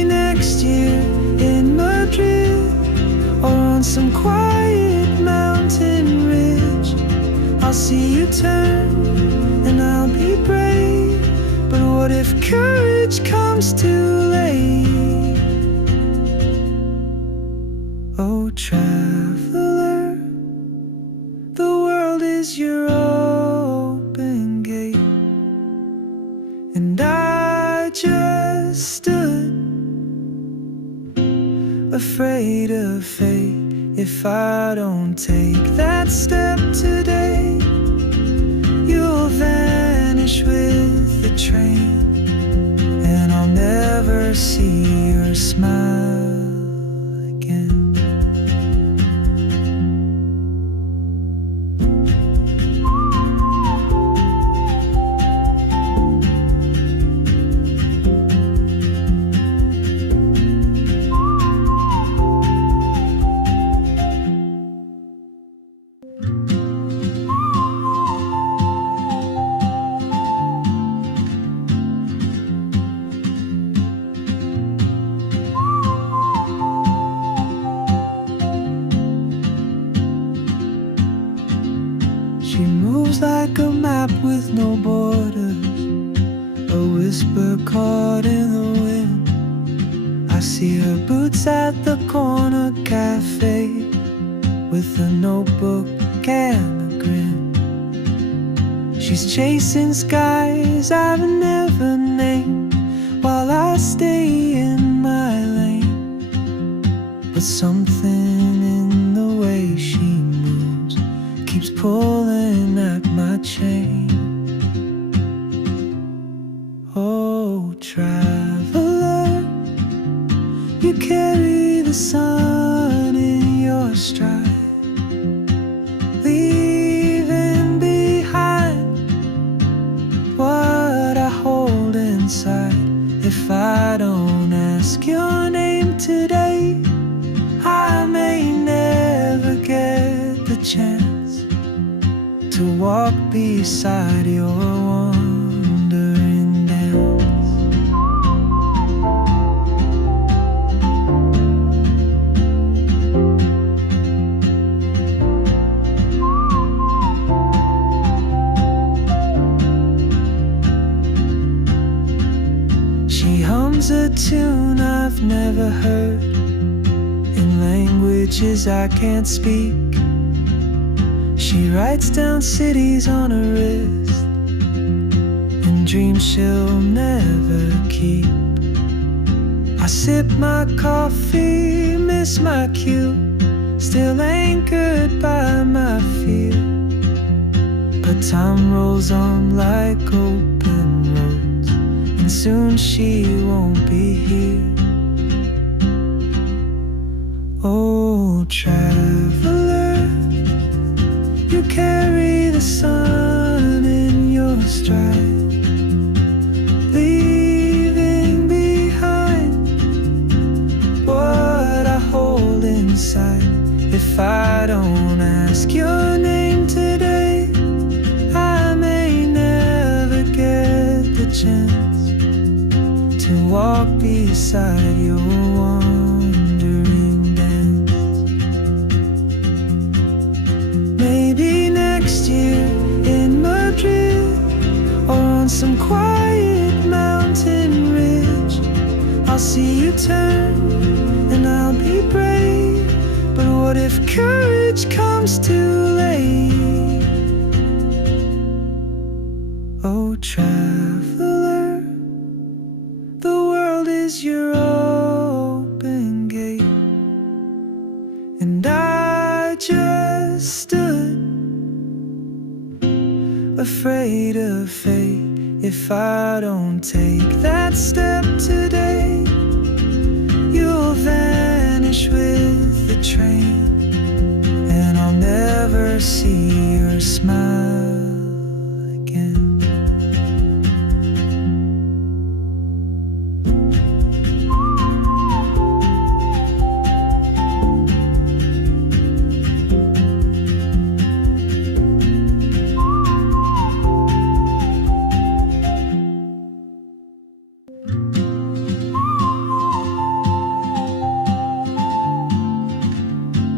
see you turn, and I'll be brave. But what if courage comes too late? Oh, traveler, the world is your open gate, and I just stood afraid of fate. If I don't take that step today, you'll vanish with the train, and I'll never see your smile again. She moves like a map with no borders, a whisper caught in the wind. I see her boots at the corner cafe, with a notebook and a grin. She's chasing skies I've never named, while I stay in my lane. But something in the way she moves keeps pulling at my chain. Oh, traveler, you carry the sun in your stride, leaving behind what I hold inside. If I don't ask your name today, I may never get the chance to walk beside your wandering dance. She hums a tune I've never heard, in languages I can't speak. She writes down cities on her wrist, and dreams she'll never keep. I sip my coffee, miss my cue, still anchored by my fear. But time rolls on like open roads, and soon she won't be here. Oh, traveler, you carry the sun in your stride, leaving behind what I hold inside. If I don't ask your name today, I may never get the chance to walk beside your wandering dance. Maybe next year in Madrid, or on some quiet mountain ridge, I'll see you turn, and I'll be brave. But what if courage comes too late? Oh, traveler, the world is your open gate, and I just stood afraid of fate. If I don't take that step today, you'll vanish with the train, and I'll never see your smile again.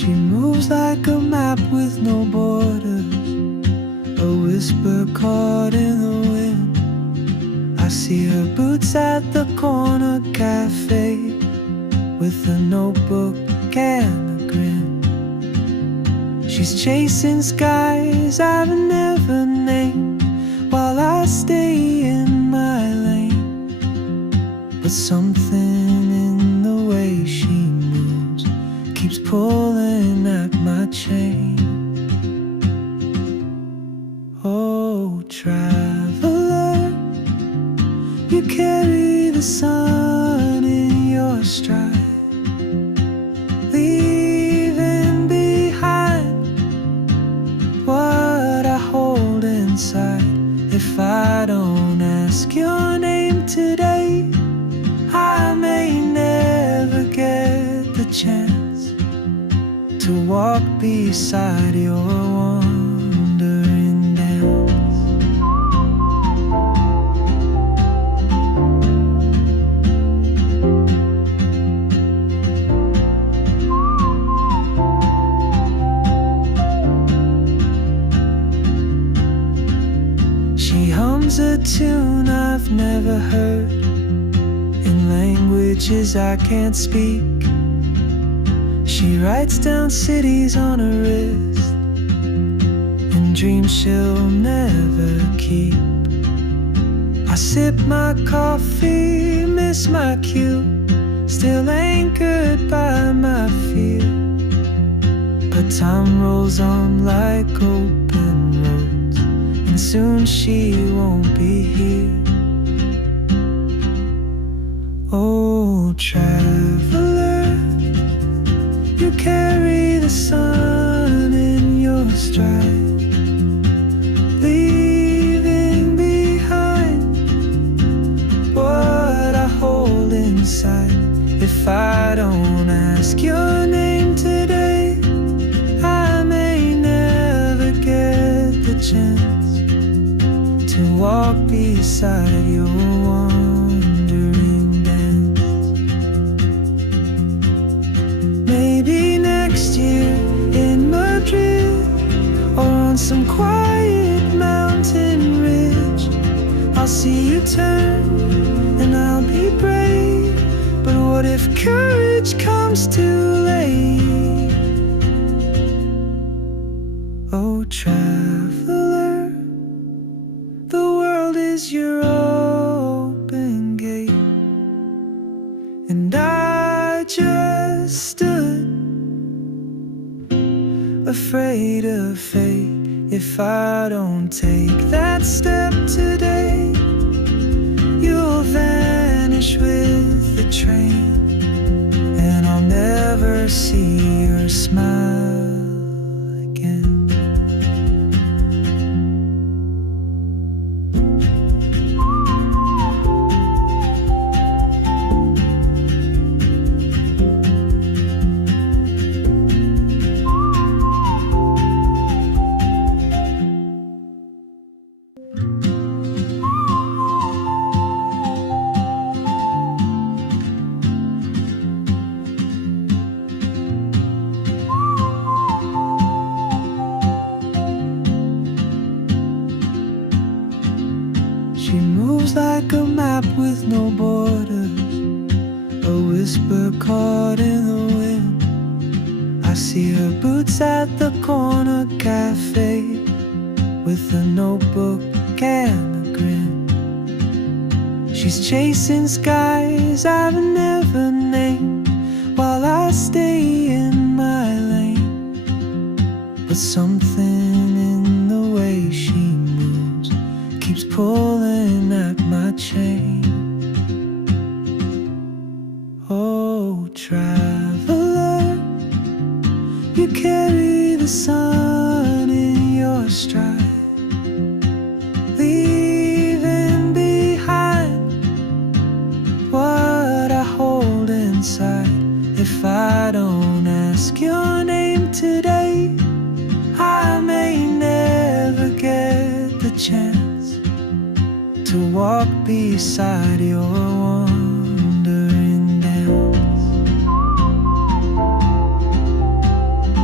She moves like a map with no borders, a whisper caught in the wind. I see her boots at the corner cafe, with a notebook and a grin. She's chasing skies I've never named, while I stay in my lane. But something in the way she moves keeps pulling at my chain. Oh, traveler, you carry the sun in your stride, leaving behind what I hold inside. If I don't ask your name today, I may never get the chance to walk beside your wandering dance. She hums a tune I've never heard, in languages I can't speak. She writes down cities on her wrist, and dreams she'll never keep. I sip my coffee, miss my cue, still anchored by my fear. But time rolls on like open roads, and soon she won't be here. Oh, traveler, you carry the sun in your stride, leaving behind what I hold inside. If I don't ask your name today, I may never get the chance to walk beside your wandering dance. Maybe next year in Madrid, or on some quiet mountain ridge, I'll see you turn and I'll be brave. But what if courage comes too late? Oh, traveler, the world is your open gate, and I just stood afraid of fate. If I don't take that step today, you'll vanish with the train, and I'll never see your smile again. She moves like a map with no borders, a whisper caught in the wind. I see her boots at the corner cafe, with a notebook and a grin. She's chasing skies I've never named, while I stay in my lane. But something in the way she moves keeps pulling at my chain. Oh, traveler, you carry the sun in your stride, leaving behind what I hold inside. If I don't ask your name today, I may never get the chance to walk beside your wandering dance.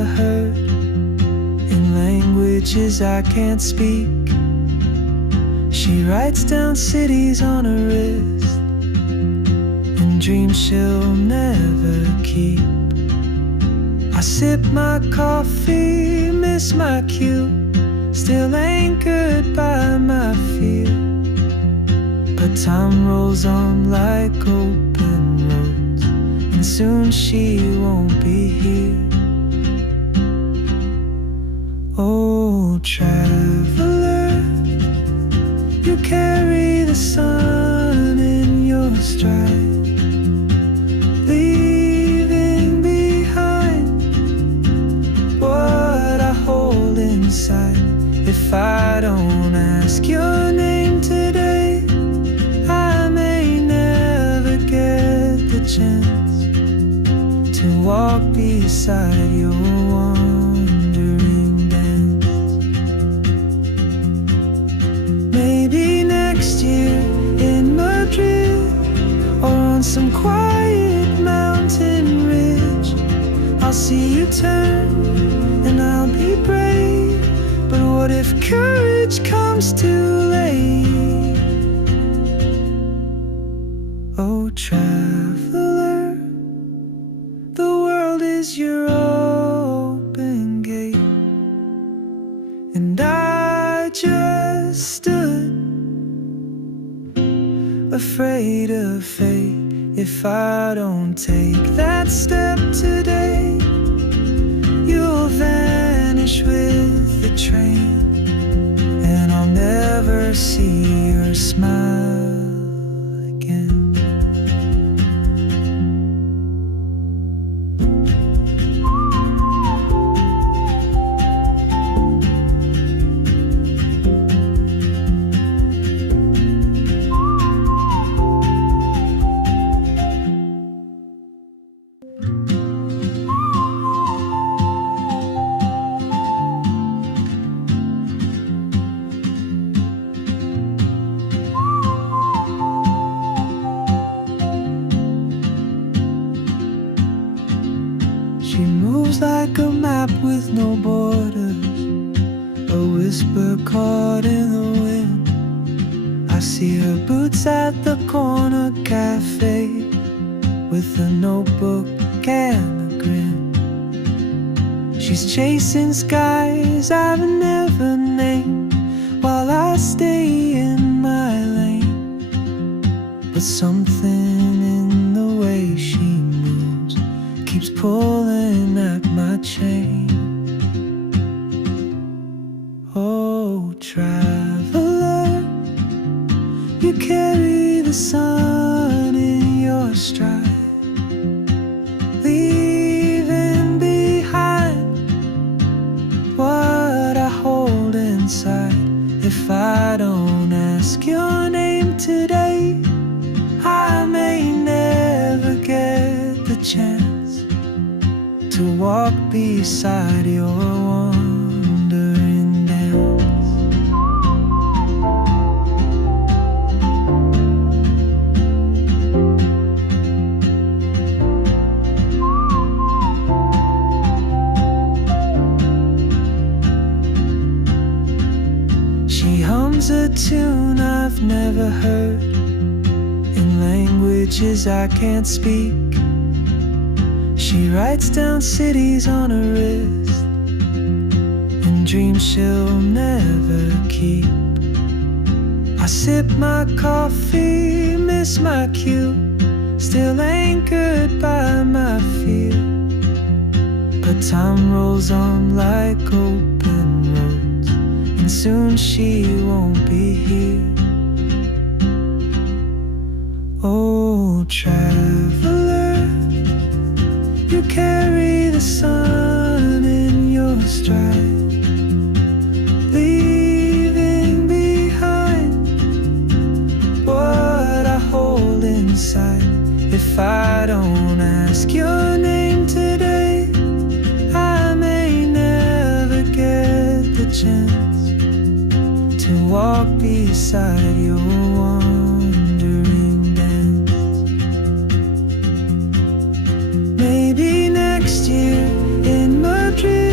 never heard, in languages I can't speak. She writes down cities on her wrist, and dreams she'll never keep. I sip my coffee, miss my cue, still anchored by my fear. But time rolls on like open roads, and soon she won't be here. Oh, traveler, you carry the sun in your stride, leaving behind what I hold inside. If I don't ask your name today, I may never get the chance to walk beside your wandering dance. Maybe next year in Madrid, or on some quiet mountain ridge, I'll see you turn and I'll be brave. But what if courage comes too late? Oh, traveler, the world is your open gate, and I just stood afraid of fate. If I don't take that step today, you'll vanish with the train, and I'll never see your smile again. She moves like a map with no borders, a whisper caught in the wind. I see her boots at the corner cafe, with a notebook and a grin. She's chasing skies I've never named, while I stay in my lane. But something in the way she moves keeps pulling at my chain. Oh, traveler, you carry the sun in your stride, leaving behind what I hold inside. If I don't ask your name today, I may never get the chance to walk beside your wandering dance. She hums a tune I've never heard, in languages I can't speak. She writes down cities on her wrist, and dreams she'll never keep. I sip my coffee, miss my cue, still anchored by my fear. But time rolls on like open roads, and soon she won't be here. Oh, traveler, you carry the sun in your stride, leaving behind what I hold inside. If I don't ask your name today, I may never get the chance to walk beside your wandering dance. Maybe next year in Madrid,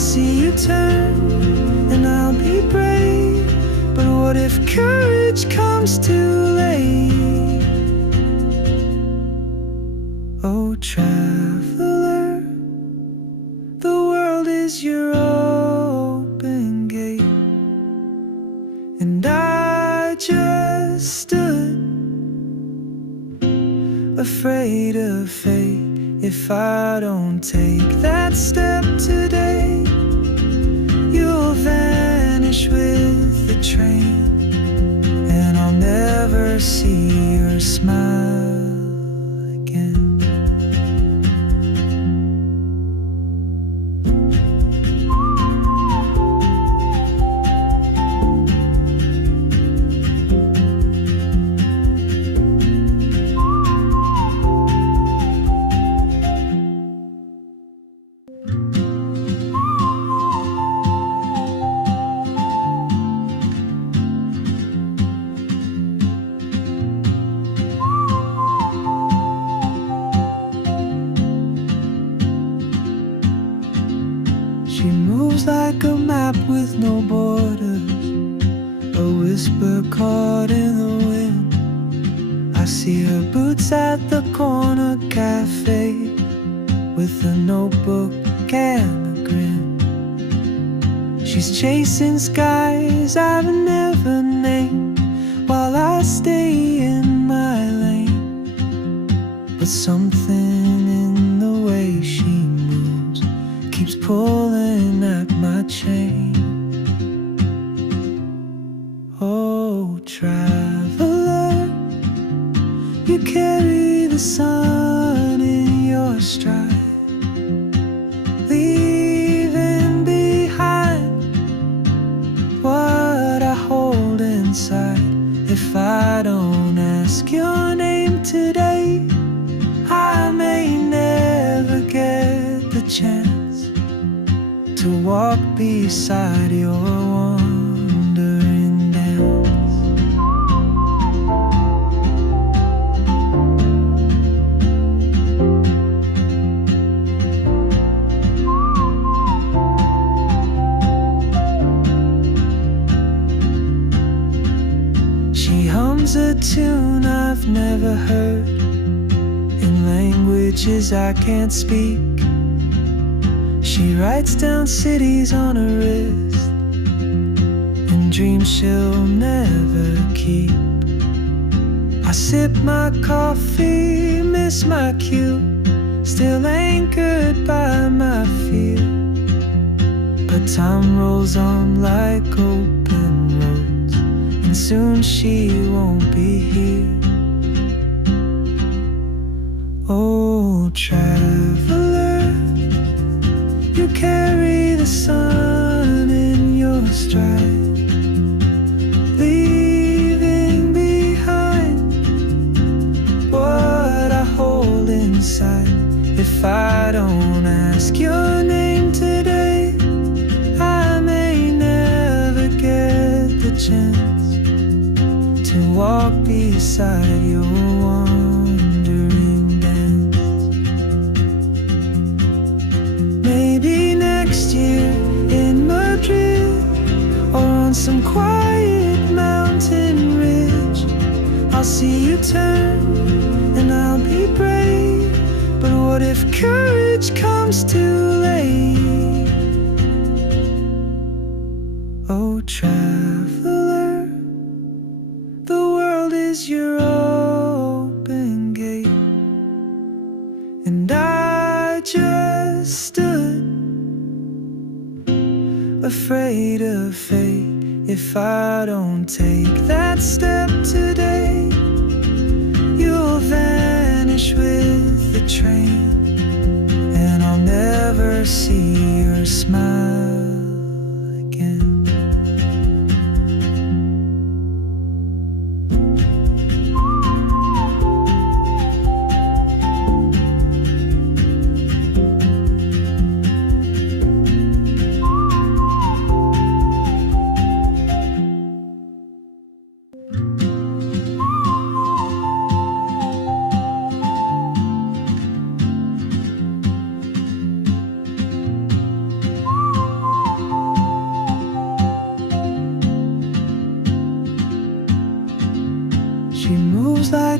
see you turn, and I'll be brave. But what if courage comes too late? Oh, traveler, the world is your open gate, and I just stood afraid of fate. If I don't take that step today, you'll vanish with the train, and I'll never see your smile again. She moves like a map with no borders, a whisper caught in the wind. I see her boots at the corner cafe, with a notebook and a grin. She's chasing skies I've never named, while I stay in my lane. But something in the way she moves keeps pulling at my chain. Oh, traveler, you carry the sun in your stride, leaving behind what I hold inside. If I don't ask your name today, I may never get the chance to walk beside your wandering dance. She hums a tune I've never heard, in languages I can't speak. She writes down cities on her wrist, and dreams she'll never keep. I sip my coffee, miss my cue, still anchored by my fear. But time rolls on like open roads, and soon she won't be here. Oh, traveler, you carry the sun in your stride, leaving behind what I hold inside. If I don't ask your name today, I may never get the chance to walk beside your wandering dance. Maybe next year in Madrid, or on some quiet mountain ridge, I'll see you turn, and I'll be brave. But what if courage comes too late? Oh, traveler, the world is your open gate, and I just stood afraid of fate. If I don't take that step today, you'll vanish with the train, and I'll never see your smile again.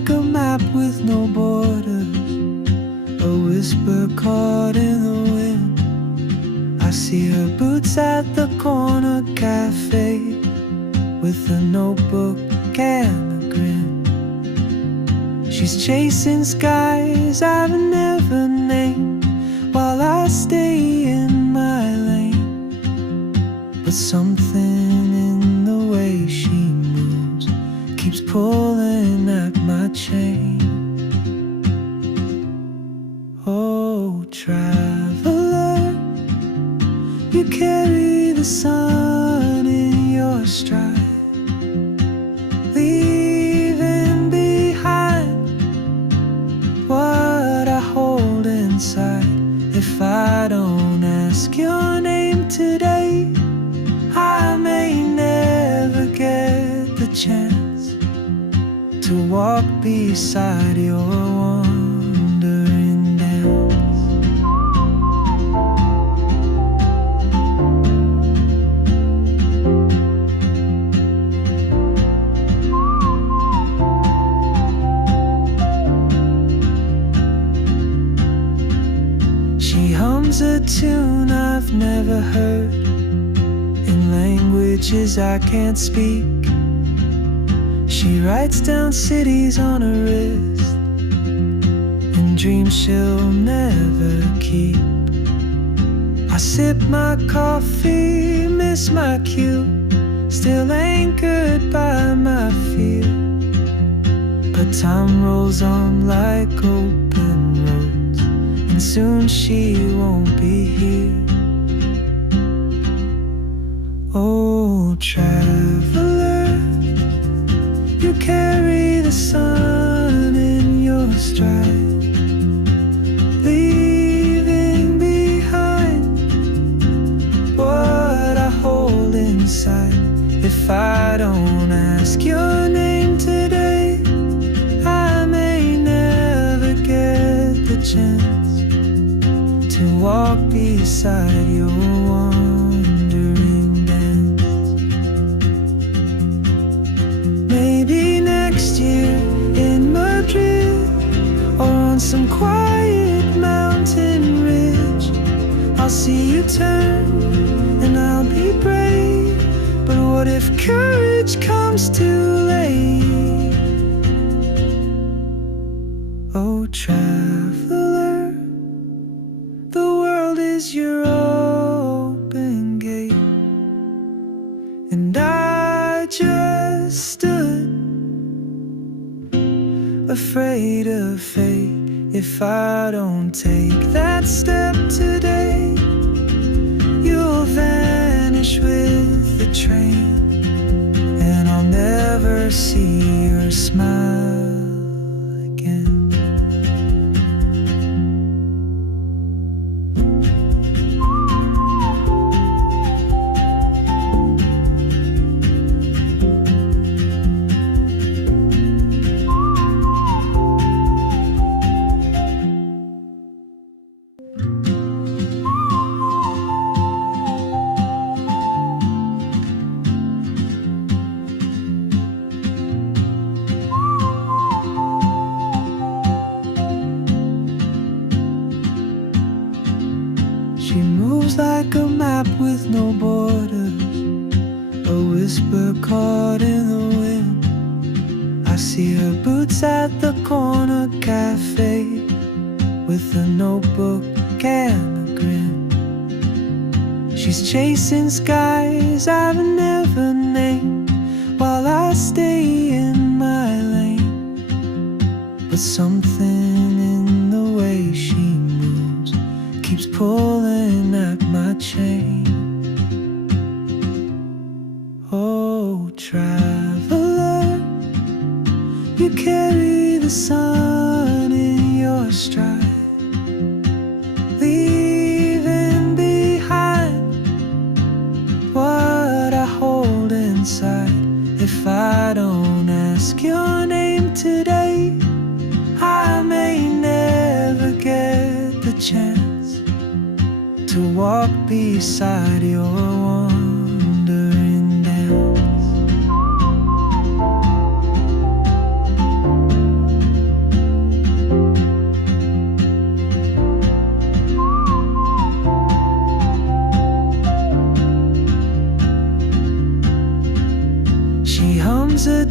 like a map with no borders, a whisper caught in the wind. I see her boots at the corner cafe, with a notebook and a grin. She's chasing skies I've never named, while I stay in my lane. But something in the way she moves keeps pulling at my chain. Oh, traveler, you carry the sun in your stride, leaving behind what I hold inside. If I don't ask your name today, I may never get the chance to walk beside your wandering dance. She hums a tune I've never heard, in languages I can't speak. She writes down cities on her wrist, and dreams she'll never keep. I sip my coffee, miss my cue, still anchored by my fear. But time rolls on like open roads, and soon she won't be here. Oh, traveler, you carry the sun in your stride, leaving behind what I hold inside. If I don't ask your name today, I may never get the chance to walk beside your wandering dance. Maybe next year in Madrid, or on some quiet mountain ridge, I'll see you turn and I'll be brave. But what if courage comes too late? Oh, traveler, the world is your open gate, and I just stood afraid of fate. If I don't take that step today, you'll vanish with the train, and I'll never see your smile again. She moves like a map with no borders, a whisper caught in the wind. I see her boots at the corner cafe, with a notebook and a grin. She's chasing skies I've never named, while I stay in my lane. But something in the way she moves keeps pulling at my chain. Oh, traveler, you carry the sun in your stride, leaving behind what I hold inside. If I don't ask your name today, I may never get the chance to walk beside your wandering dance.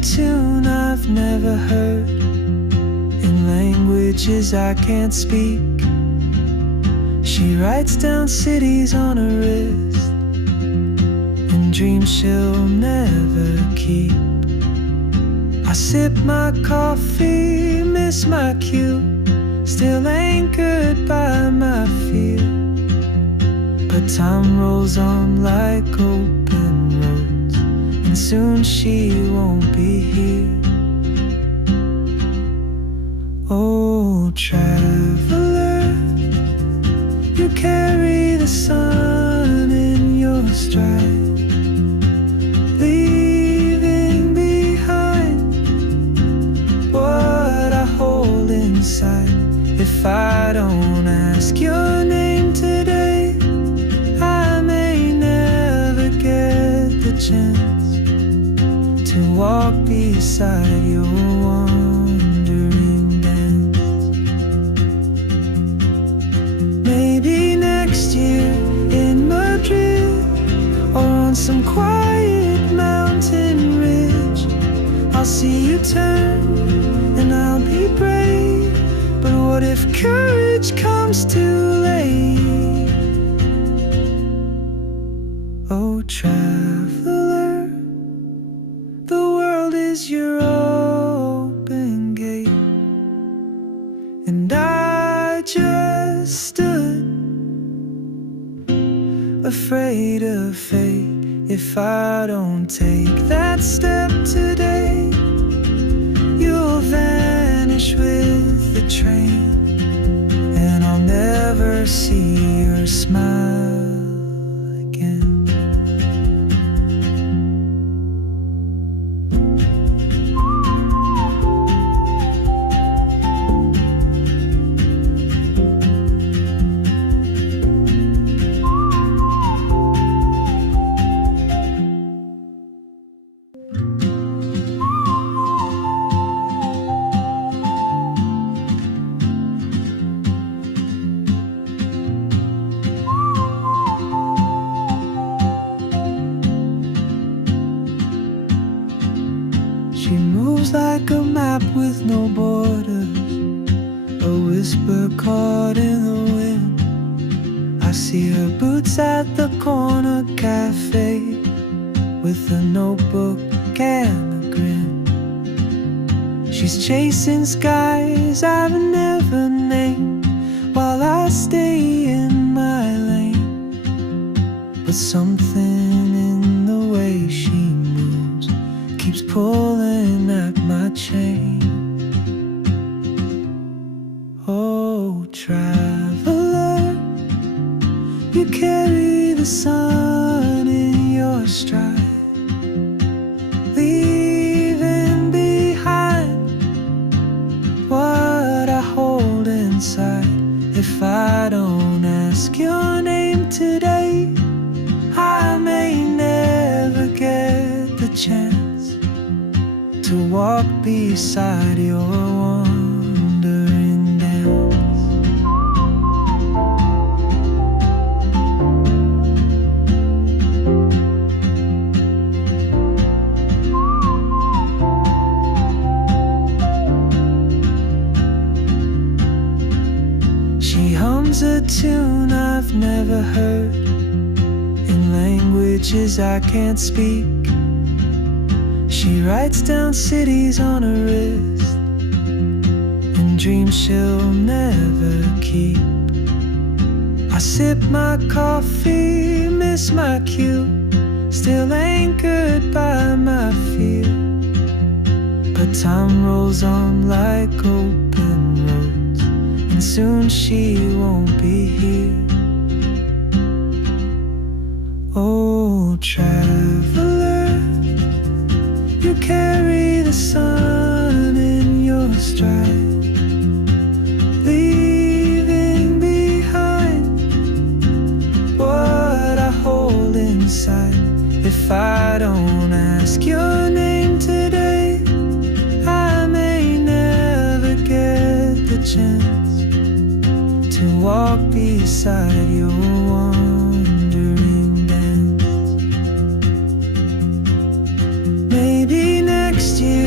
tune I've never heard, in languages I can't speak. She writes down cities on her wrist, and dreams she'll never keep. I sip my coffee, miss my cue, still anchored by my fear. But time rolls on like open roads, and soon she won't be here. Oh, traveler, you carry the sun in your stride, leaving behind what I hold inside. If I don't ask your name today, I may never get the chance to walk beside your wandering dance. Maybe next year in Madrid, or on some quiet mountain ridge, I'll see you turn and I'll be brave. But what if courage comes too late? Oh, traveler, the world is your open gate, and I just stood afraid of fate. If I don't take that step today, you'll vanish with the train, and I'll never see your smile again. She moves like a map with no borders, a whisper caught in the wind. I see her boots at the corner cafe, with a notebook and a grin. She's chasing skies I've never named, while I stay in my lane. But something in the way she moves keeps pulling at my chain. Oh, traveler, you carry the sun in your stride, leaving behind what I hold inside. If I don't ask your name today, I may never get the chance to walk beside your wandering dance. She hums a tune I've never heard, in languages I can't speak. She writes down cities on her wrist, and dreams she'll never keep. I sip my coffee, miss my cue, still anchored by my fear. But time rolls on like open roads, and soon she won't be here. Oh, traveler, you carry the sun in your stride, leaving behind what I hold inside. If I don't ask your name today, I may never get the chance to walk beside your wandering dance. Maybe next year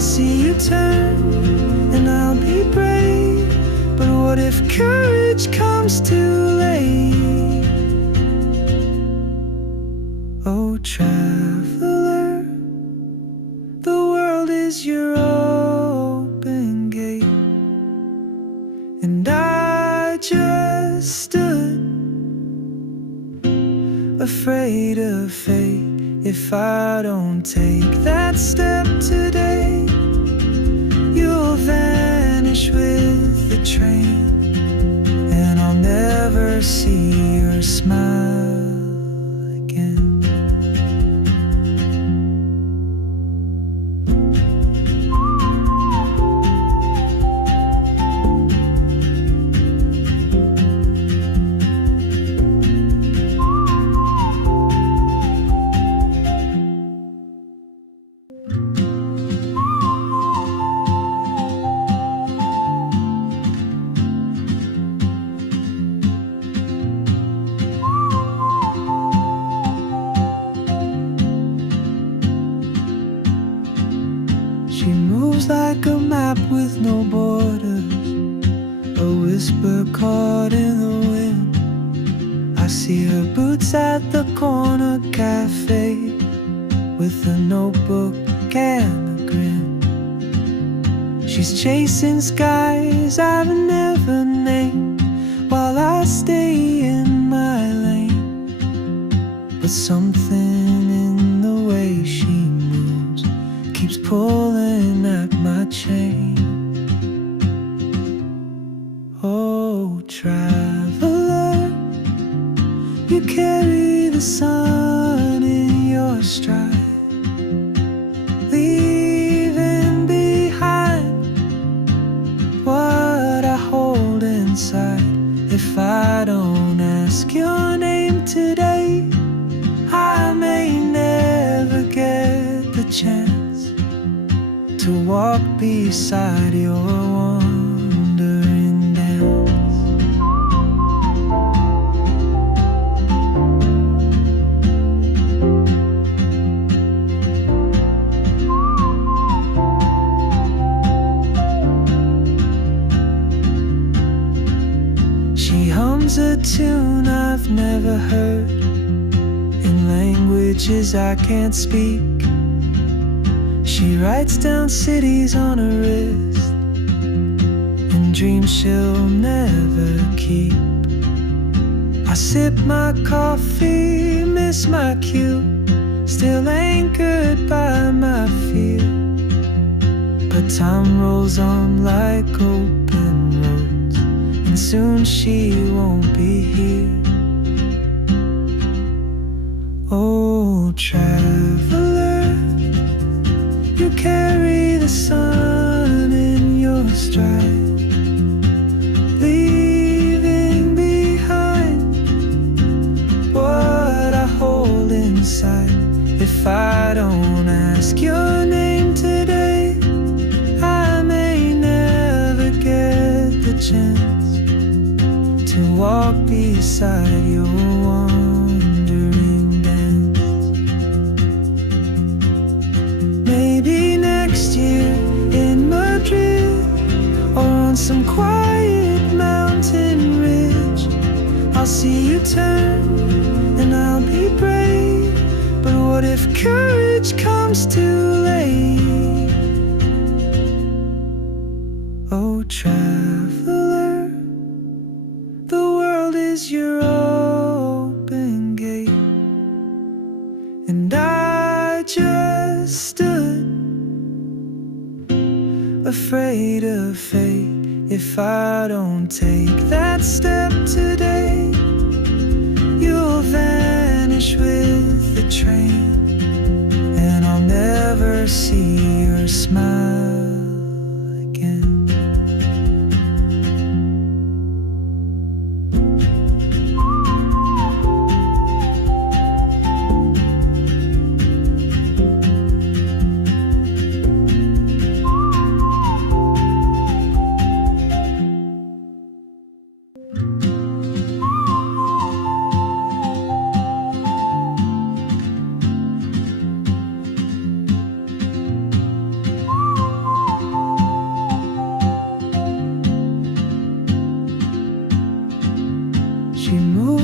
I'll see you turn, and I'll be brave. But what if courage comes too late? Oh, traveler, the world is your open gate, and I just stood afraid of fate. If I don't take that step today, you'll vanish with the train, and I'll never see your smile again. She moves like a map with no borders, a whisper caught in the wind. I see her boots at the corner cafe, with a notebook and a grin. She's chasing skies I've never named, while I stay in my lane. But something in the way she moves keeps pulling at my chain. Oh, traveler, you carry the sun in your stride, leaving behind what I hold inside. If I don't ask your name today, I may never get the chance to walk beside your wandering dance. She hums a tune I've never heard, in languages I can't speak. She writes down cities on her wrist, and dreams she'll never keep. I sip my coffee, miss my cue, still anchored by my fear. But time rolls on like open roads, and soon she won't be here. Oh, traveler, you carry the sun in your stride, leaving behind what I hold inside. If I don't ask your name today, I may never get the chance to walk beside your wandering dance. Maybe next year in Madrid, or on some quiet mountain ridge, I'll see you turn, and I'll be brave. But what if courage comes too late? Oh, traveler, the world is your open gate, and I just stood afraid of fate. If I don't take that step today, you'll vanish with the train, and I'll never see your smile again.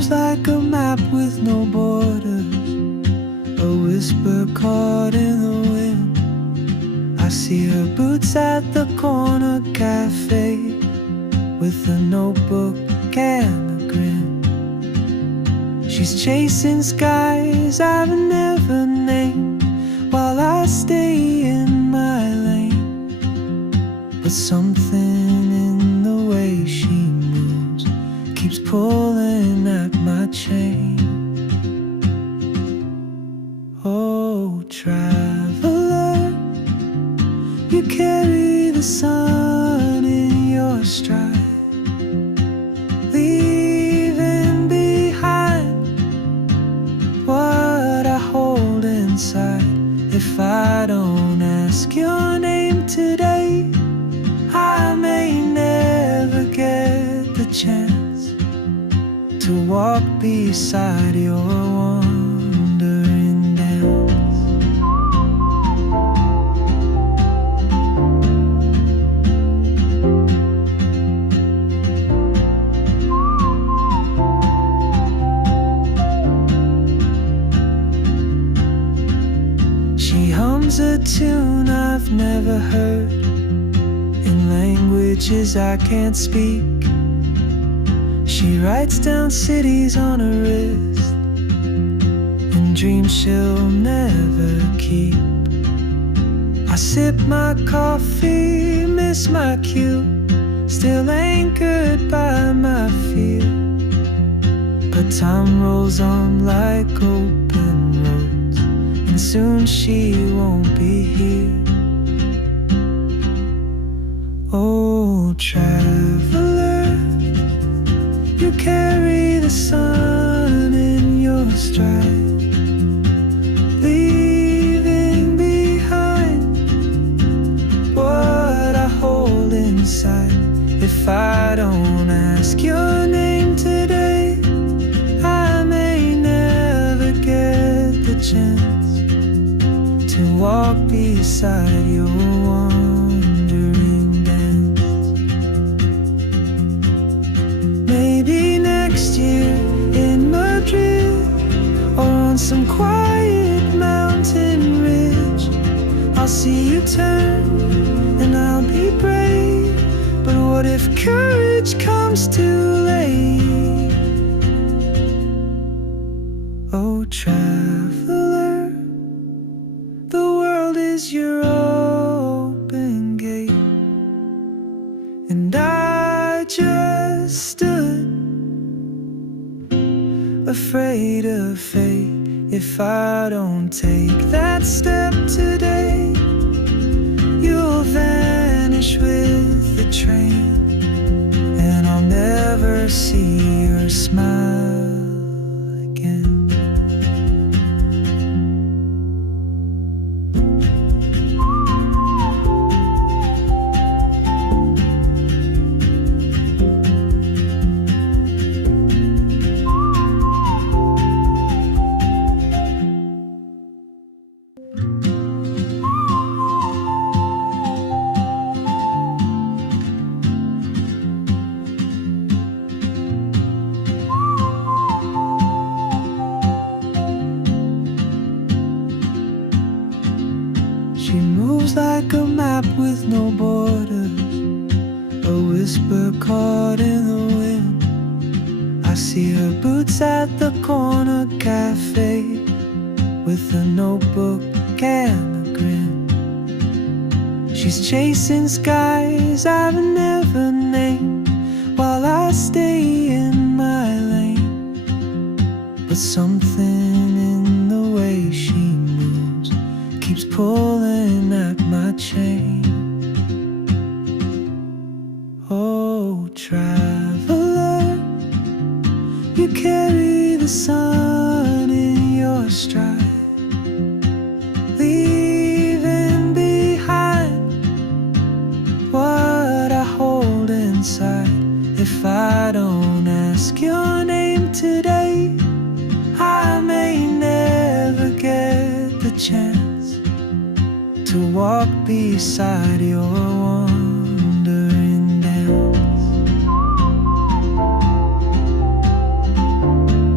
moves like a map with no borders, a whisper caught in the wind. I see her boots at the corner cafe, with a notebook and a grin. She's chasing skies I've never named, while I stay in my lane. But something in the way she moves keeps pulling at my chain. Oh, traveler, you carry the sun in your stride, leaving behind what I hold inside. If I don't ask your name today, I may never get the chance to walk beside your wandering dance. She hums a tune I've never heard, in languages I can't speak. She writes down cities on her wrist, and dreams she'll never keep. I sip my coffee, miss my cue, still anchored by my fear. But time rolls on like open roads, and soon she won't be here. Oh, traveler, you carry the sun in your stride, leaving behind what I hold inside. If I don't ask your name today, I may never get the chance to walk beside your wandering dance. Maybe next year in Madrid, or on some quiet mountain ridge, I'll see you turn and I'll be brave. But what if courage comes too late? Oh, traveler, the world is your open gate, and I just stood afraid of fate. If I don't take that step today, you'll vanish with the train, and I'll never see your smile again. She moves like a map with no borders, a whisper caught in the wind. I see her boots at the corner cafe, with a notebook and a grin. She's chasing skies I've never named, while I stay in my lane. But something in the way she moves keeps pulling at my chain. Oh, traveler, you carry the sun in your stride, leaving behind what I hold inside. If I don't ask your name today, I may never get the chance to walk beside your wandering dance.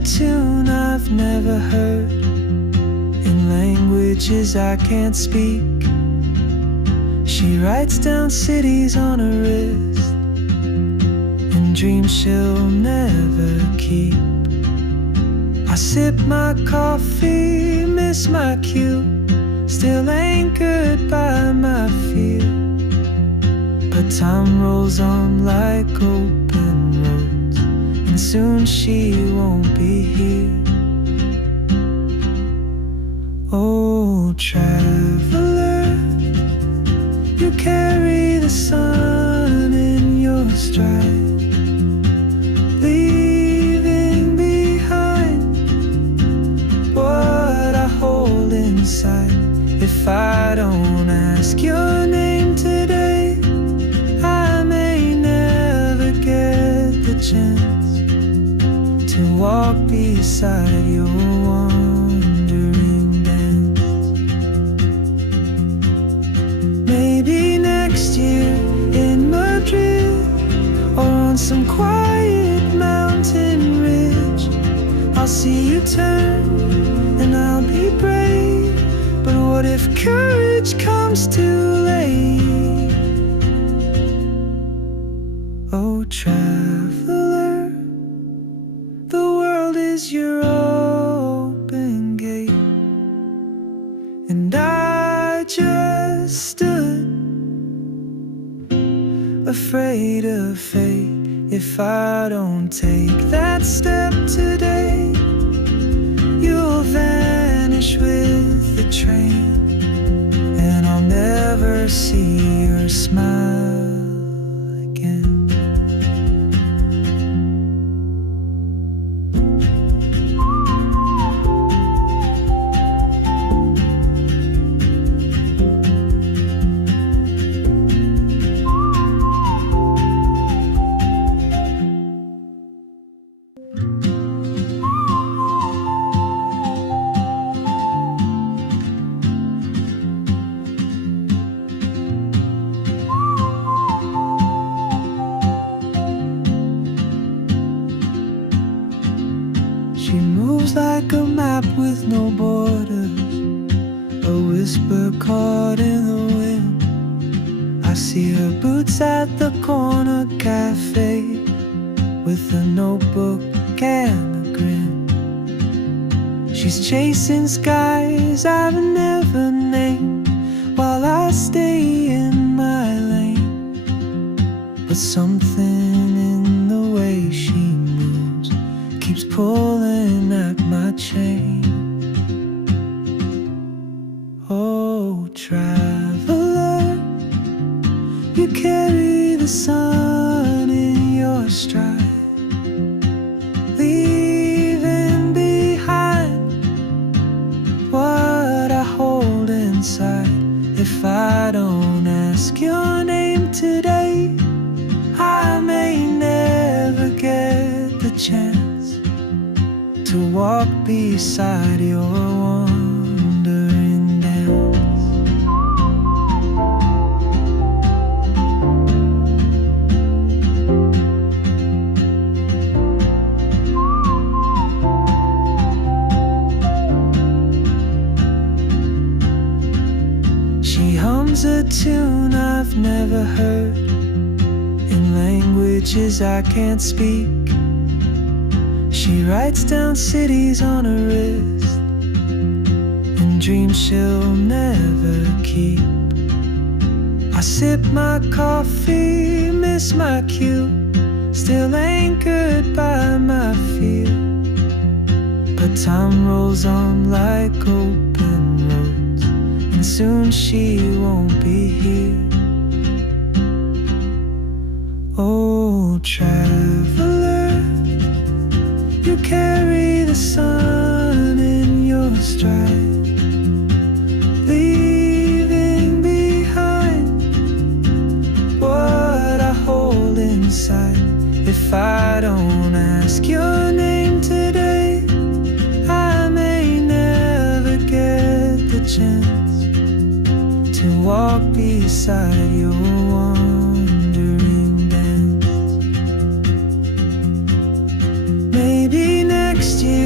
tune I've never heard, in languages I can't speak. She writes down cities on her wrist, and dreams she'll never keep. I sip my coffee, miss my cue, still anchored by my fear. But time rolls on like open roads, and soon she won't be here. Oh, traveler, you carry the sun in your stride, leaving behind what I hold inside. If I don't ask your name today, I may never get the chance to walk beside your wandering dance. Maybe next year in Madrid, or on some quiet mountain ridge, I'll see you turn and I'll be brave. But what if courage comes too late? Oh, traveler, the world is your open gate, and I just stood afraid of fate. If I don't take that step today, you'll vanish with the train, and I'll never see your smile again. She moves like a map with no borders, a whisper caught in the wind. I see her boots at the corner cafe, with a notebook and a grin. She's chasing skies I've never named, while I stay in my lane. But something in the way she moves keeps pulling at my chain. Oh, traveler, you carry the sun in your stride, leaving behind what I hold inside. If I don't ask your name today, I may never get the chance to walk beside your wandering dance. She hums a tune I've never heard, in languages I can't speak. She writes down cities on her wrist, and dreams she'll never keep. I sip my coffee, miss my cue, still anchored by my fear. But time rolls on like open roads, and soon she won't be here. Oh, traveler, you carry the sun in your stride, leaving behind what I hold inside. If I don't ask your name today, I may never get the chance to walk beside your wandering dance. Maybe next year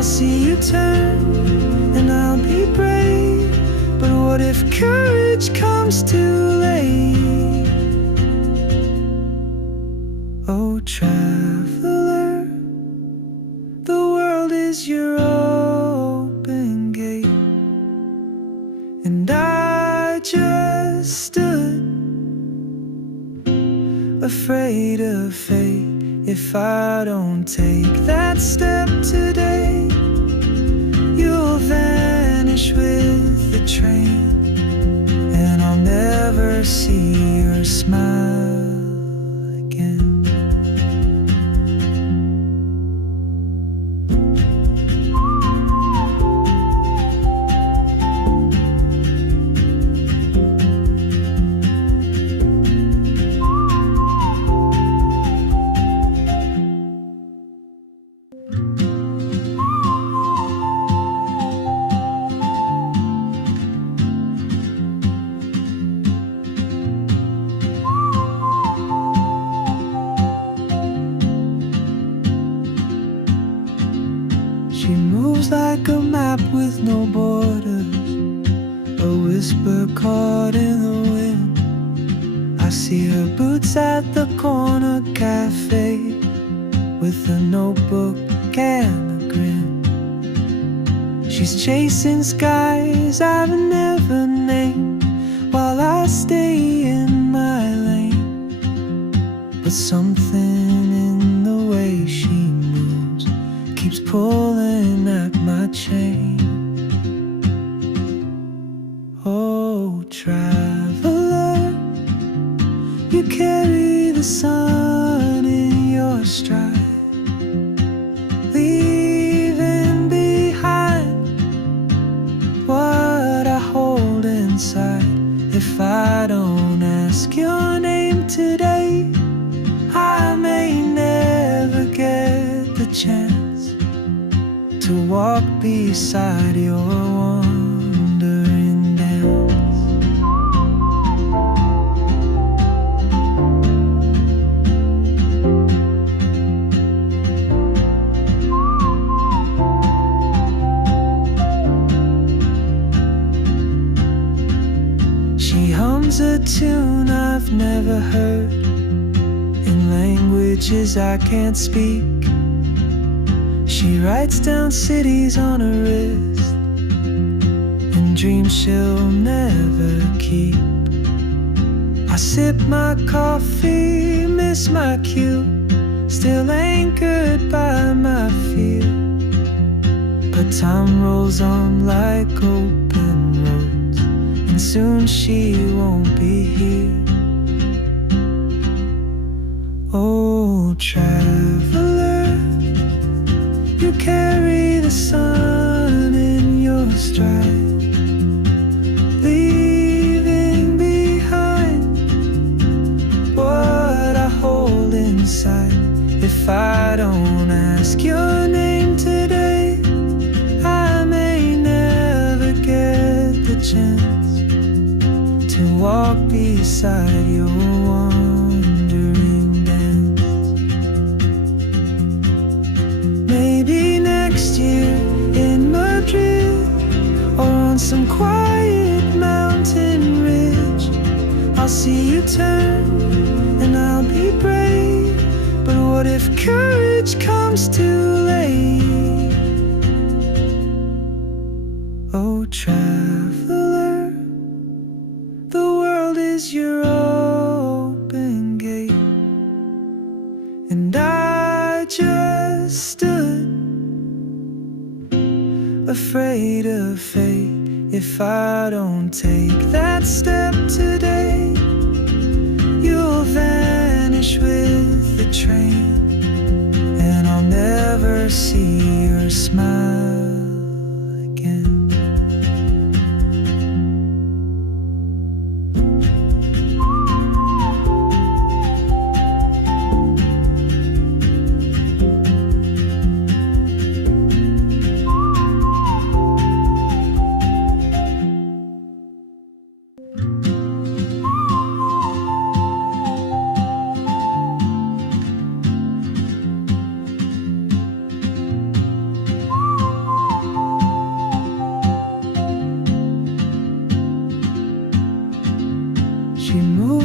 I'll see you turn, and I'll be brave. But what if courage comes too late? Oh, traveler, the world is your open gate, and I just stood afraid of fate. If I don't take that step today, you'll vanish with the train, and I'll never see your smile again. She moves like a map with no borders, a whisper caught in the wind. I see her boots at the corner cafe, with a notebook and a grin. She's chasing skies I've never named, while I stay in my lane. But something in the way she moves keeps pulling at my chain. Oh, traveler, you carry the sun in your stride, leaving behind what I hold inside. If I don't ask your name today, I may never get the chance to walk beside your wandering dance. She hums a tune I've never heard, in languages I can't speak. She writes down cities on her wrist, and dreams she'll never keep. I sip my coffee, miss my cue, still anchored by my fear. But time rolls on like open roads, and soon she won't be here. Oh, traveler, you carry the sun in your stride, leaving behind what I hold inside. If I don't ask your name today, I may never get the chance to walk beside your wandering dance. Maybe next year in Madrid, or on some quiet mountain ridge, I'll see you turn, and I'll be brave. But what if courage comes too late? Oh, traveler, the world is your open gate, and I just stood afraid of fate. If I don't take that step today, you'll vanish with the train, and I'll never see your smile again.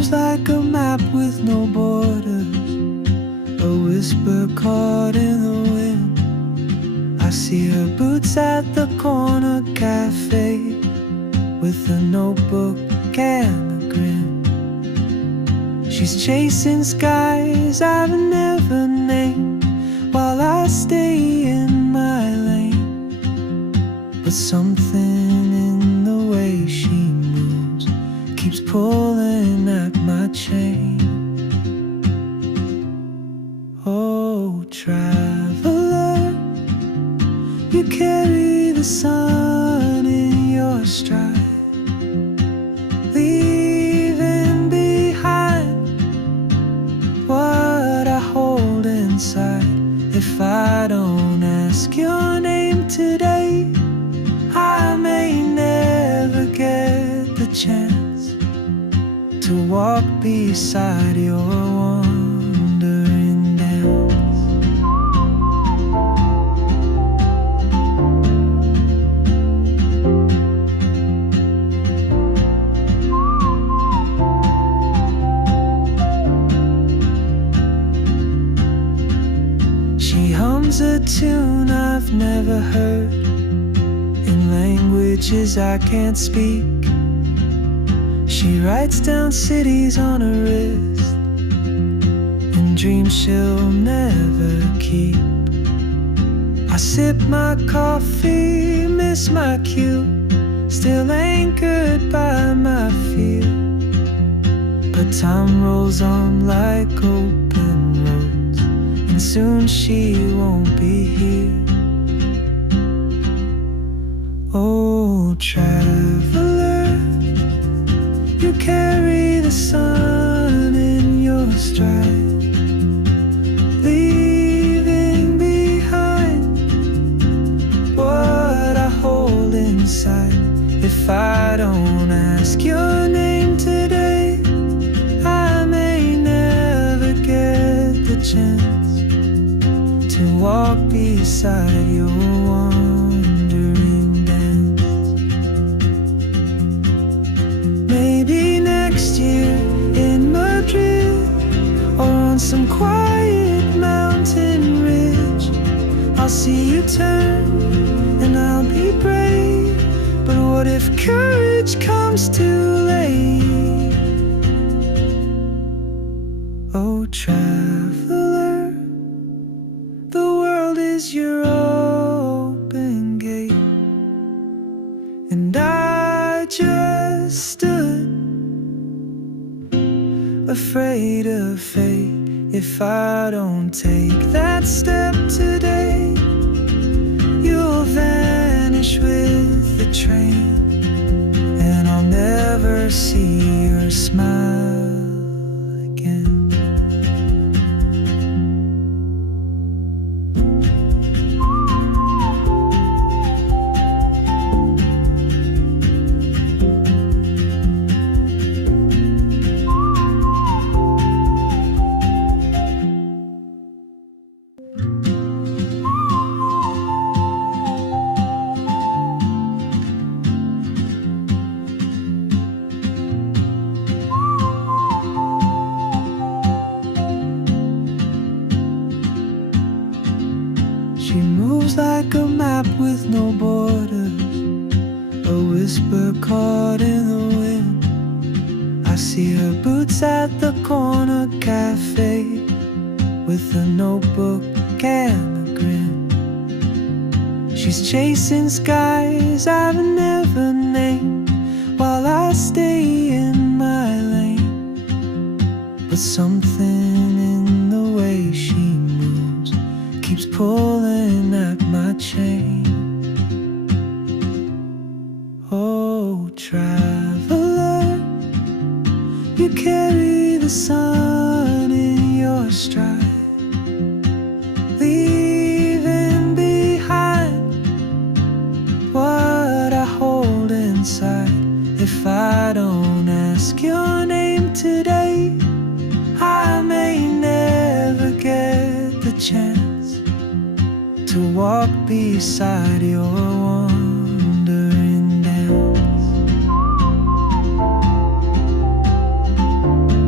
moves like a map with no borders, a whisper caught in the wind. I see her boots at the corner cafe, with a notebook and a grin. She's chasing skies I've never named, while I stay in my lane. But something in the way she moves keeps pulling at my chain. Oh, traveler, you carry the sun in your stride, leaving behind what I hold inside. If I don't ask your name today, I may never get the chance to walk beside your wandering dance. She hums a tune I've never heard, in languages I can't speak. She writes down cities on her wrist, and dreams she'll never keep. I sip my coffee, miss my cue, still anchored by my fear. But time rolls on like open roads, and soon she won't be here. Oh, traveler, you carry the sun in your stride, leaving behind what I hold inside. If I don't ask your name today, I may never get the chance to walk beside your wandering dance. Maybe next year in Madrid, or on some quiet mountain ridge, I'll see you turn and I'll be brave. But what if courage comes too late? Oh, traveler, the world is your open gate, and I just stood afraid of fate. If I don't take that step today, you'll vanish with the train, and I'll never see your smile again. She moves like a map with no borders, a whisper caught in the wind. I see her boots at the corner cafe, with a notebook and a grin. She's chasing skies I've never named, while I stay in my lane. But something in the way she moves keeps pulling at my chain. Oh, traveler, you carry the sun in your stride, leaving behind what I hold inside. If I don't ask your name today, I may never get the chance to walk beside your wandering dance.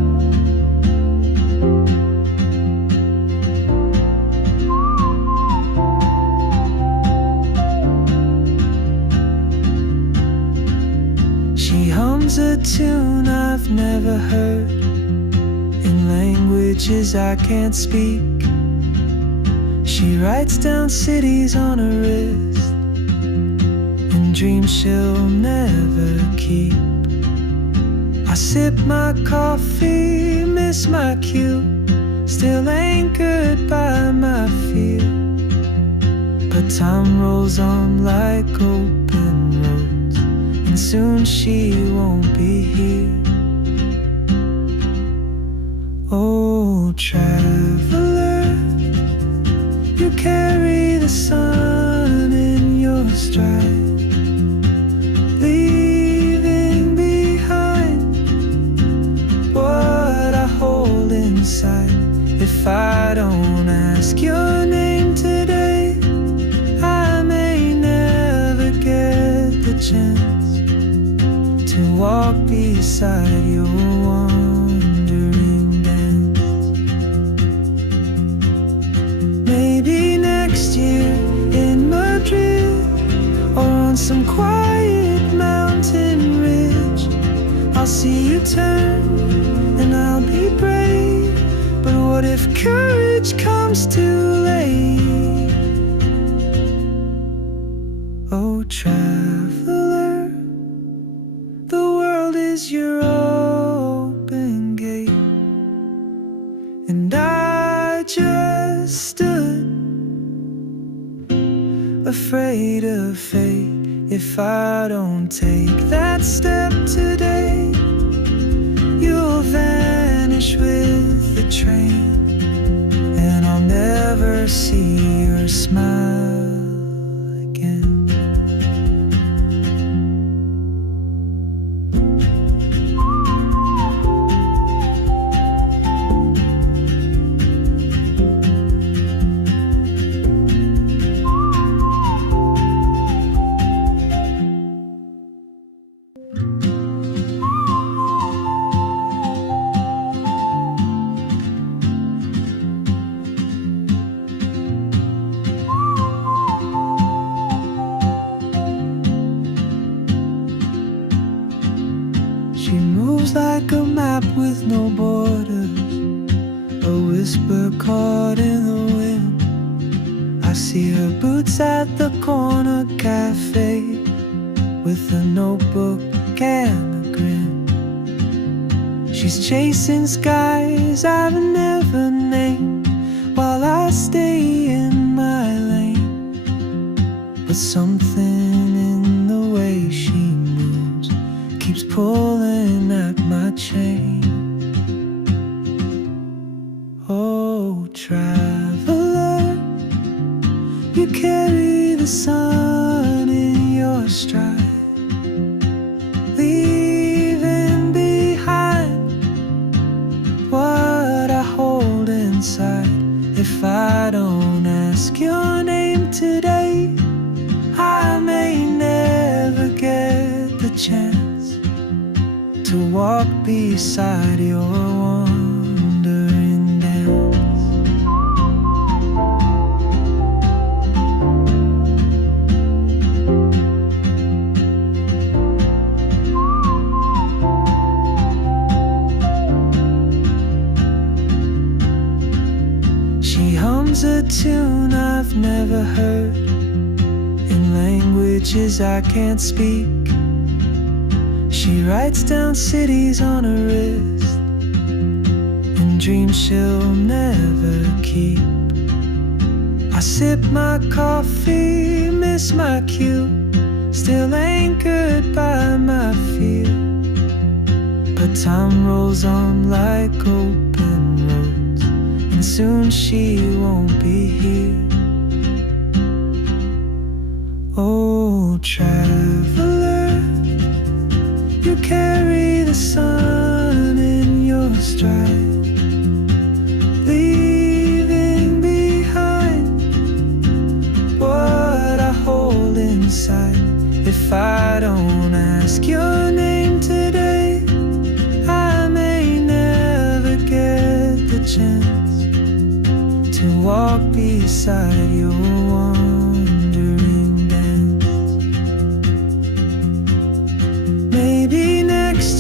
hums a tune I've never heard in languages I can't speak. She writes down cities on her wrist and dreams she'll never keep. I sip my coffee, miss my cue, still anchored by my fear. But time rolls on like open roads, and soon she won't be here. Oh, traveler, you carry the sun in your stride, leaving behind what I hold inside. If I don't ask your name today, I may never get the chance to walk beside your wandering dance. Maybe next year in Madrid, or on some quiet mountain ridge, I'll see you turn and I'll be brave. But what if courage comes too late? Oh, traveler, the world is your open gate, and I just stood afraid of fate. If I don't take that step today, you'll vanish with the train, and I'll never see your smile again. She moves like a map with no borders, a whisper caught in the wind. I see her boots at the corner cafe, with a notebook and a grin. She's chasing skies I've never named, while I stay in my lane. But something in the way she moves keeps pulling at my chain. Oh, traveler, you carry the sun in your stride, leaving behind what I hold inside. If I don't ask your name today, I may never get the chance to walk beside your wandering dance. She hums a tune I've never heard in languages I can't speak. She writes down cities on her wrist and dreams she'll never keep. I sip my coffee, miss my cue, still anchored by my fear. But time rolls on like open roads, and soon she won't be here. Oh, traveler, you carry the sun in your stride, leaving behind what I hold inside. If I don't ask your name today, I may never get the chance to walk beside your wandering dance. Maybe next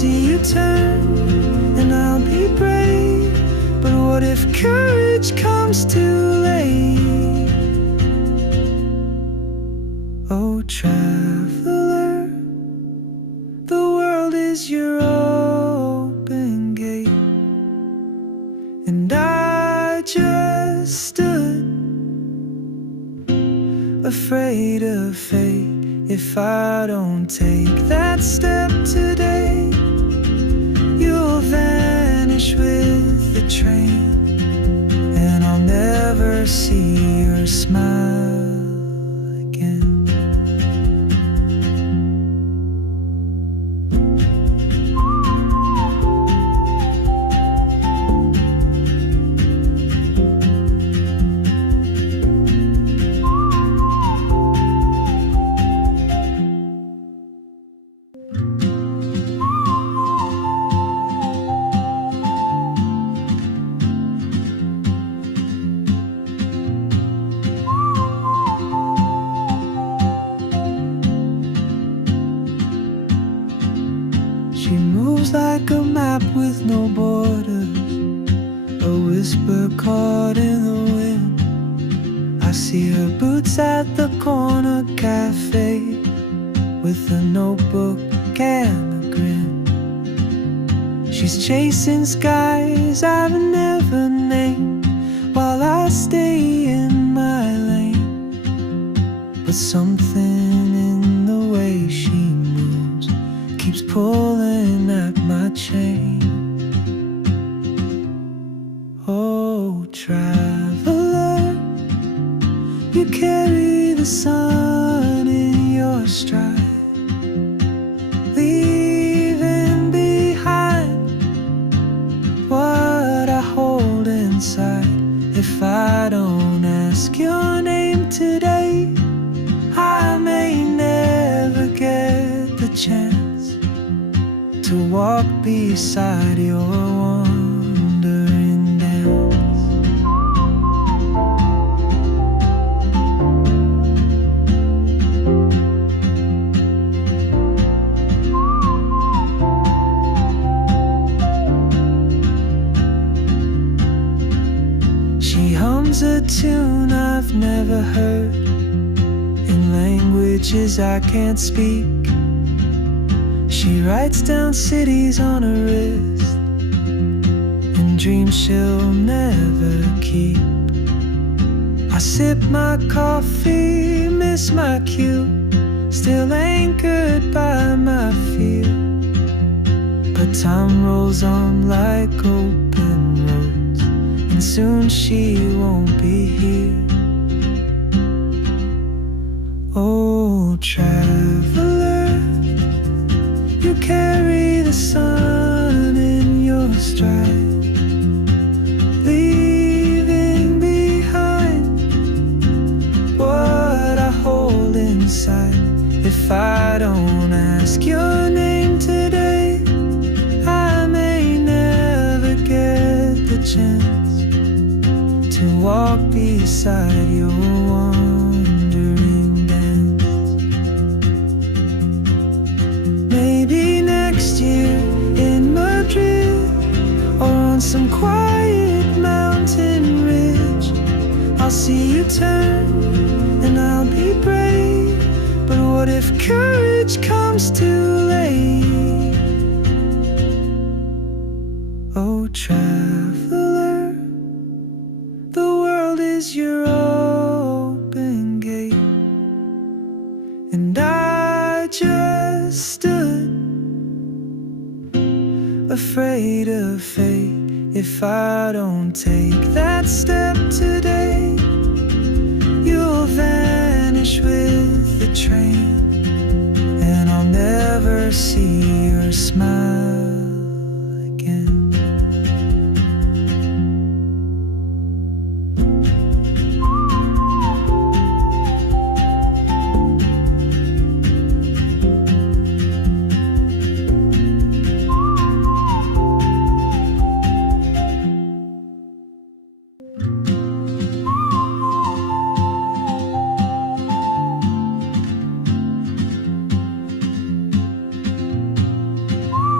see you turn, and I'll be brave. But what if courage comes too late? Oh, traveler, the world is your open gate, and I just stood afraid of fate. If I don't take that step today, you'll vanish with the train, and I'll never see your smile again. She moves like a map with no borders, a whisper caught in the wind. I see her boots at the corner cafe, with a notebook and a grin. She's chasing skies I've never named, while I stay in my lane. But something in the way she moves keeps pulling at my chain. Oh, traveler, you carry the sun in your stride, leaving behind what I hold inside. If I don't ask your name today, I may never get the chance to walk beside your wandering dance. She hums a tune I've never heard, in languages I can't speak. She writes down cities on her wrist, and dreams she'll never keep. I sip my coffee, miss my cue, still anchored by my fear. But time rolls on like open roads, and soon she won't be here. Oh, traveler, you carry the sun in your stride, leaving behind what I hold inside. If I don't ask your name today, I may never get the chance to walk beside your wandering dance. Maybe next year in Madrid, or on some quiet mountain ridge, I'll see you turn, and I'll be brave. But what if courage comes too late? Oh, traveler, the world is your open gate, and I just stood afraid of fate. If I don't take that step today, you'll vanish with the train, and I'll never see your smile again.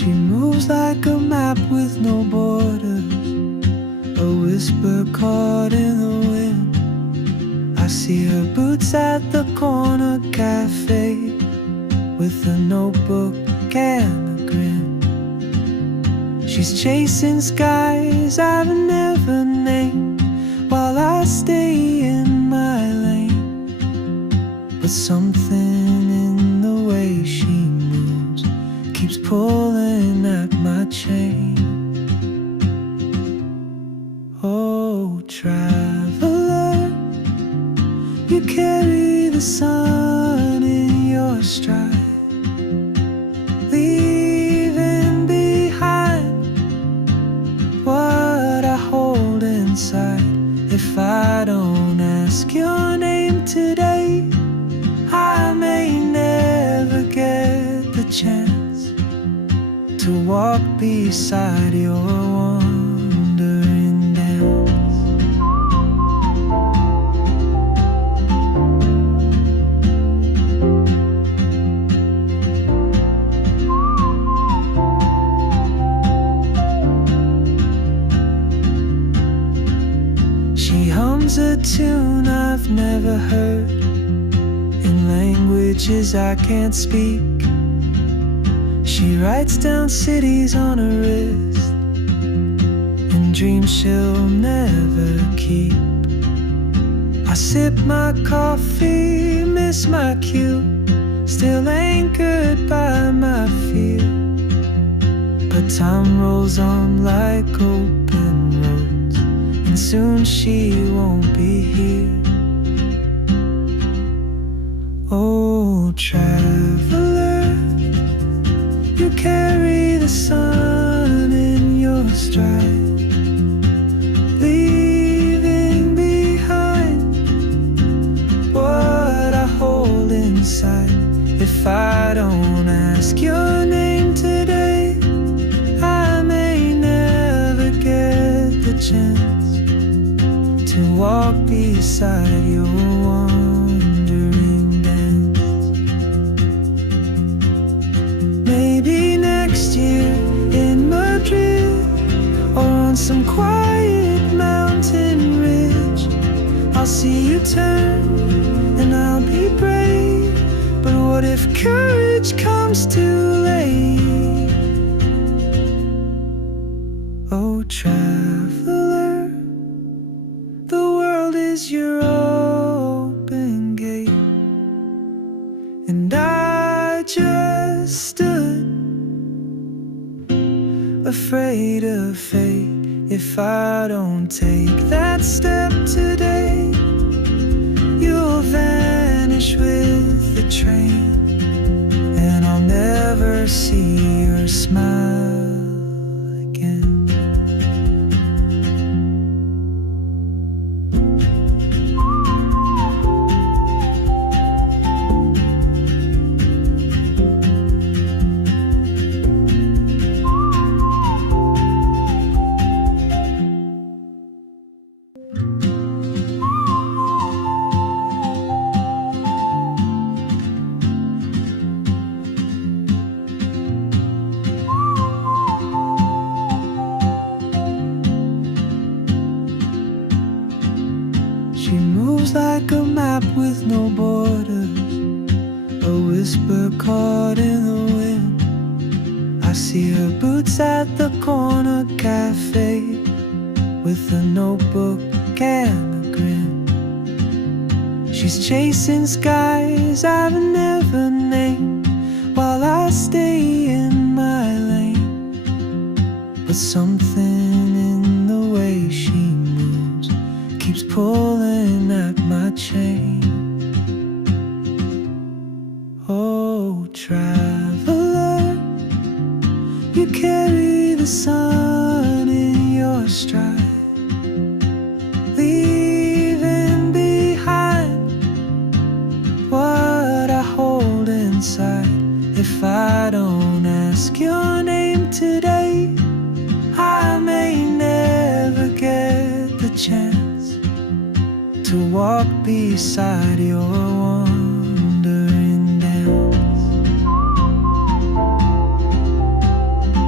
She moves like a map with no borders, a whisper caught in the wind. I see her boots at the corner cafe, with a notebook and a grin. She's chasing skies I've never named, while I stay in my lane. But something in the way she moves keeps pulling at my chain. Oh, traveler, you carry the sun in your stride, leaving behind what I hold inside. If I don't ask your name today, I may never get the chance to walk beside your wandering dance. She hums a tune I've never heard, in languages I can't speak. She writes down cities on her wrist, and dreams she'll never keep. I sip my coffee, miss my cue, still anchored by my fear. But time rolls on like open roads, and soon she won't be here. Oh, traveler, you carry the sun in your stride, leaving behind what I hold inside. If I don't ask your name today, I may never get the chance to walk beside your wandering dance. Maybe next year in Madrid, or on some quiet mountain ridge, I'll see you turn and I'll be brave. But what if courage comes too late? Oh, traveler, the world is your open gate, and I just stood afraid of fate. If I don't take that step today, you'll vanish with the train, and I'll never see your smile again. She moves like a map with no borders, a whisper caught in the wind. I see her boots at the corner cafe, with a notebook and a grin. She's chasing skies I've never named, while I stay in my lane. But something in the way she moves keeps pulling at my chain. Oh, traveler, you carry the sun in your stride, leaving behind what I hold inside. If I don't ask your name today, I may never get the chance to walk beside your wandering dance.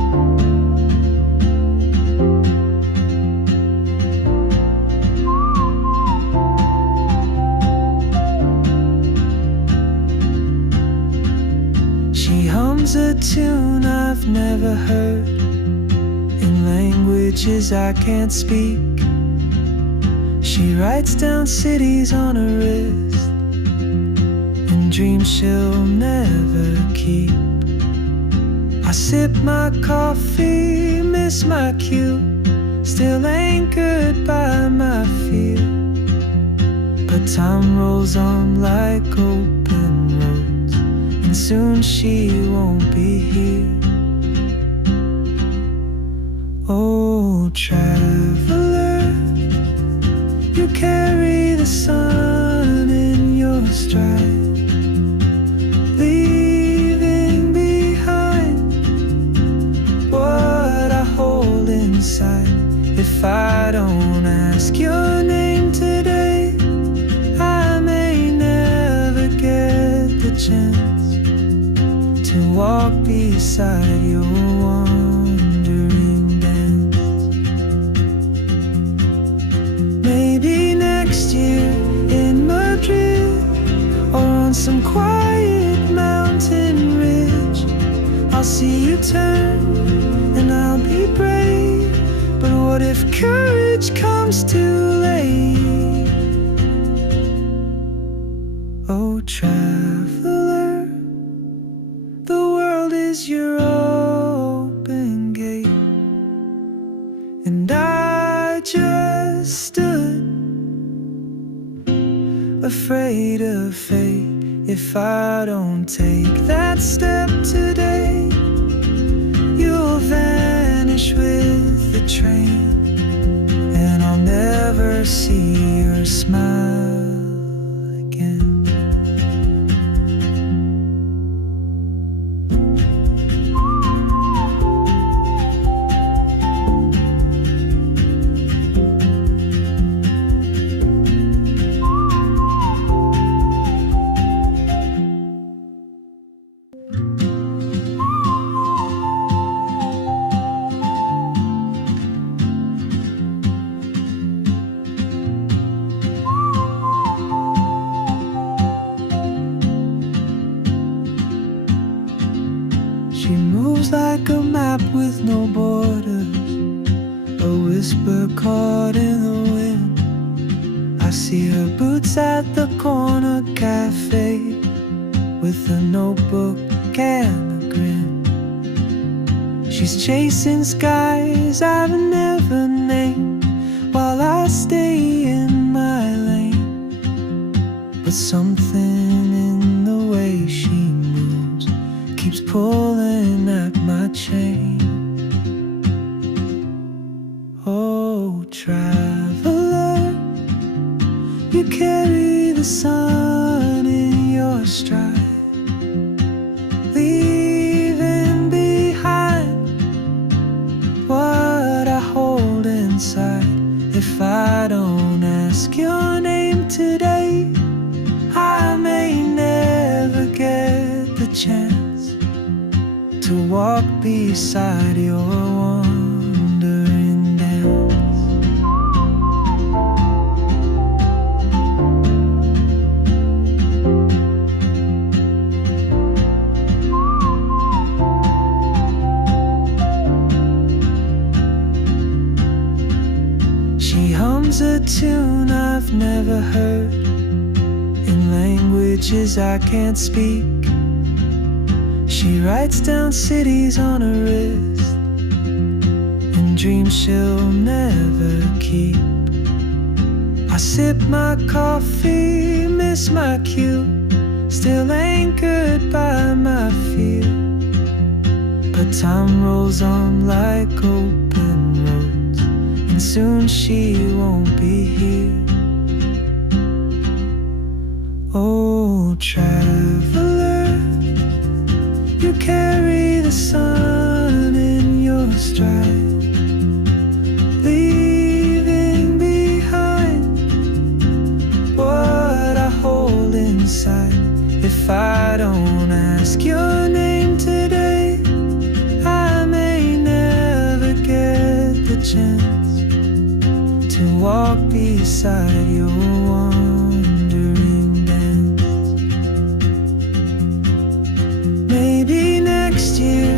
tune I've never heard, in languages I can't speak. She writes down cities on her wrist, and dreams she'll never keep. I sip my coffee, miss my cue, still anchored by my fear. But time rolls on like open roads, and soon she won't be here. Oh, traveler, you carry the sun in your stride, leaving behind what I hold inside. If I don't ask your name today, I may never get the chance to walk beside your wandering dance. Maybe next year in Madrid, or on some quiet mountain ridge, I'll see you turn and I'll be brave. But what if courage comes too late? Oh, traveler, the world is your open gate, and I just stood afraid of fate. If I don't take that step today, you'll vanish with the train, and I'll never see your smile again. She moves like a map with no borders, a whisper caught in the wind. I see her boots at the corner cafe, with a notebook and a grin. She's chasing skies I've never named, while I stay in my lane. But something in the way she moves keeps pulling at my chain. Oh, traveler, you carry the sun in your stride, leaving behind what I hold inside. If I don't ask your name today, I may never get the chance to walk beside your wandering dance. She hums a tune I've never heard, in languages I can't speak. She writes down cities on her wrist, and dreams she'll never keep. I sip my coffee, miss my cue, still anchored by my fear. But time rolls on like open roads, and soon she won't be here. Oh, traveler, you carry the sun in your stride, leaving behind what I hold inside. If I don't ask your name today, I may never get the chance to walk beside your wandering dance. Maybe next year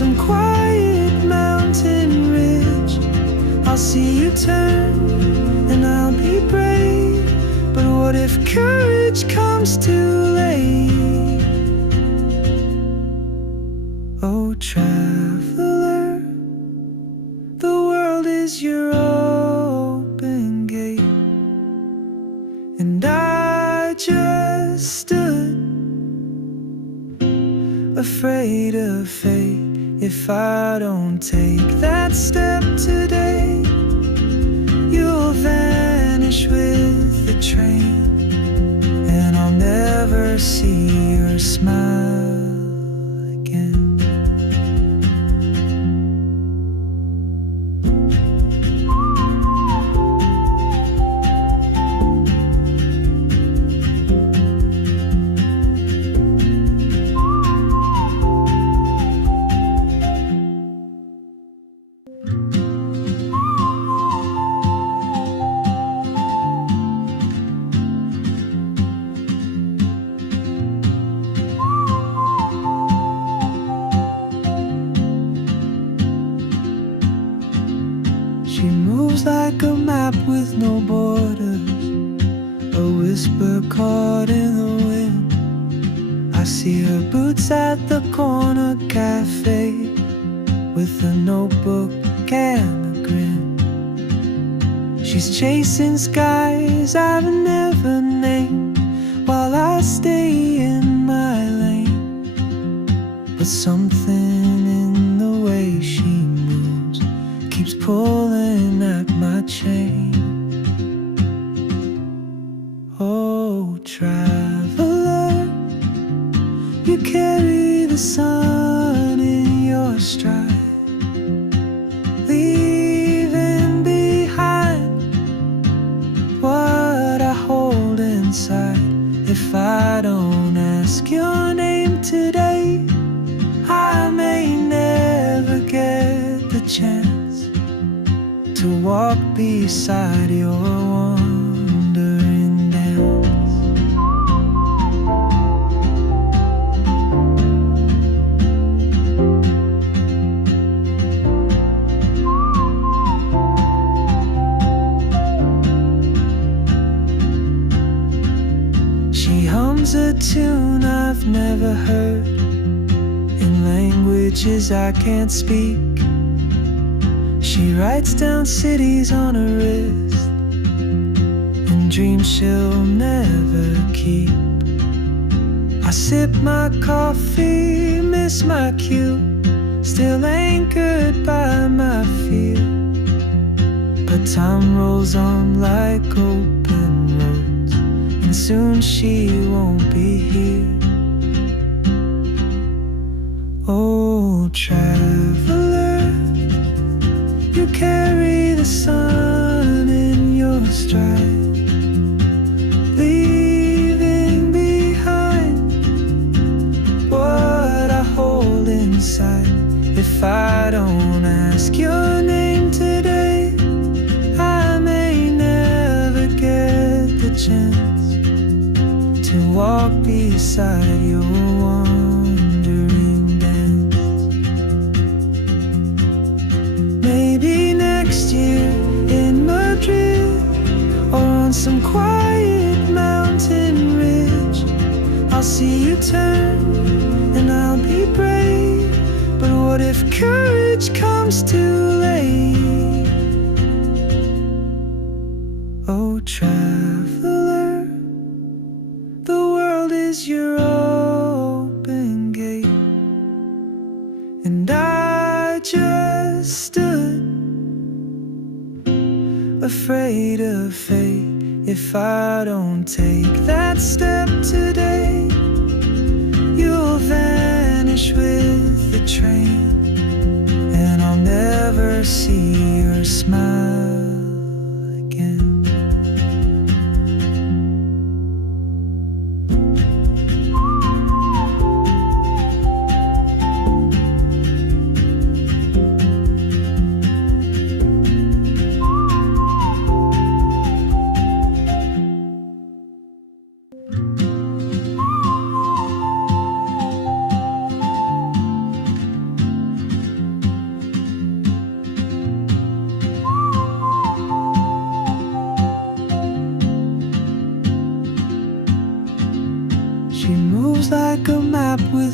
some quiet mountain ridge. I'll see you turn and I'll be brave. But what if courage comes too late? Oh, traveler, the world is your open gate, and I just stood afraid of fate. If I don't take that step today, you'll vanish with the train, and I'll never see your smile again. She moves like a map with no borders, a whisper caught in the wind. I see her boots at the corner cafe, with a notebook and a grin. She's chasing skies I've never named, while I stay in my lane. But something in the way she moves keeps pulling at my chain. Oh, traveler, you carry the sun in your stride, leaving behind what I hold inside. If I don't ask your name today, I may never get the chance to walk beside your wandering dance. She hums a tune I've never heard, in languages I can't speak. She writes down cities on her wrist, and dreams she'll never keep. I sip my coffee, miss my cue, still anchored by my fear. But time rolls on like open roads, and soon she won't be here. Oh, traveler, you carry the sun in your stride, leaving behind what I hold inside. If I don't ask your name today, I may never get the chance to walk beside your wandering dance. Maybe next year in Madrid, or on some quiet mountain ridge, I'll see you turn and I'll be brave. But what if courage comes too late? Oh, traveler, the world is your open gate, and I just stood afraid of fate. If I don't take that step today, you'll vanish with the train, and I'll never see your smile again.